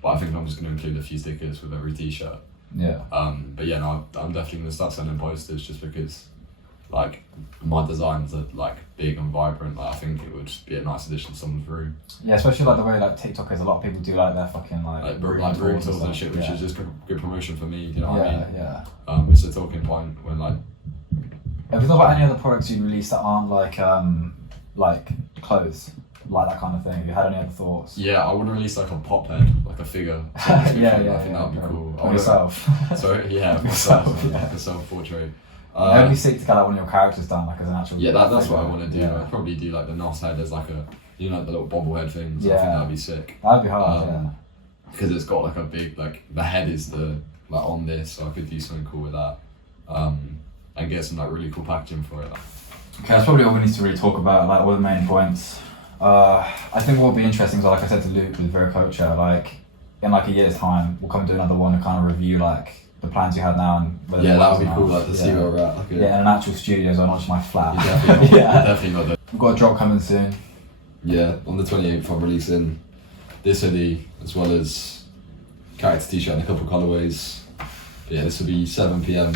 but I think I'm just gonna include a few stickers with every t-shirt. Yeah. But yeah, no, I'm definitely gonna start selling posters just because, like, my designs are like big and vibrant. Like, I think it would be a nice addition to someone's room. Yeah, especially like the way like TikTokers, a lot of people do like their fucking like room tours and shit, which is just good promotion for me. You know what I mean? Yeah. It's a talking point when like. Have you thought about any other products you release that aren't like clothes, like that kind of thing? Have you had any other thoughts? Yeah, I would release like a pop head, like a figure. Yeah, I think that would be cool. Of yourself. Sorry, yeah, Yourself, yeah. like a self-portrait. It would be sick to get like one of your characters done, like as an actual. Yeah, that's what I want to do. Yeah. I'd probably do like the NOS head as like a, you know, the little bobblehead things. Yeah. I think that'd be sick. That'd be hard, yeah. Because it's got like a big, like the head is the like on this, so I could do something cool with that. And get some like really cool packaging for it. Okay, that's probably all we need to really talk about, like all the main points. I think what would be interesting is, like I said to Luke with Vera Culture, like in like a year's time, we'll come and do another one and kind of review like the plans you had now and whether Yeah, it that works would be or cool, not. like to see where we're at. Like, Yeah, in an actual studio, so not just my flat. Definitely, Yeah. definitely not the. We've got a drop coming soon. Yeah, on the 28th I'm releasing this hoodie as well as character t-shirt in a couple of colourways. Yeah, this will be 7 PM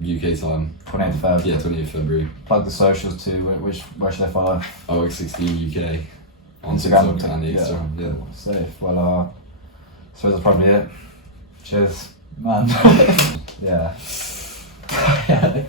UK time. 28th Feb. Yeah, 28th February. Plug the socials too. Where should they follow? OX16 UK on Instagram, TikTok and Instagram. Yeah. Safe. Well, so that's probably it. Cheers, man. Yeah. Yeah.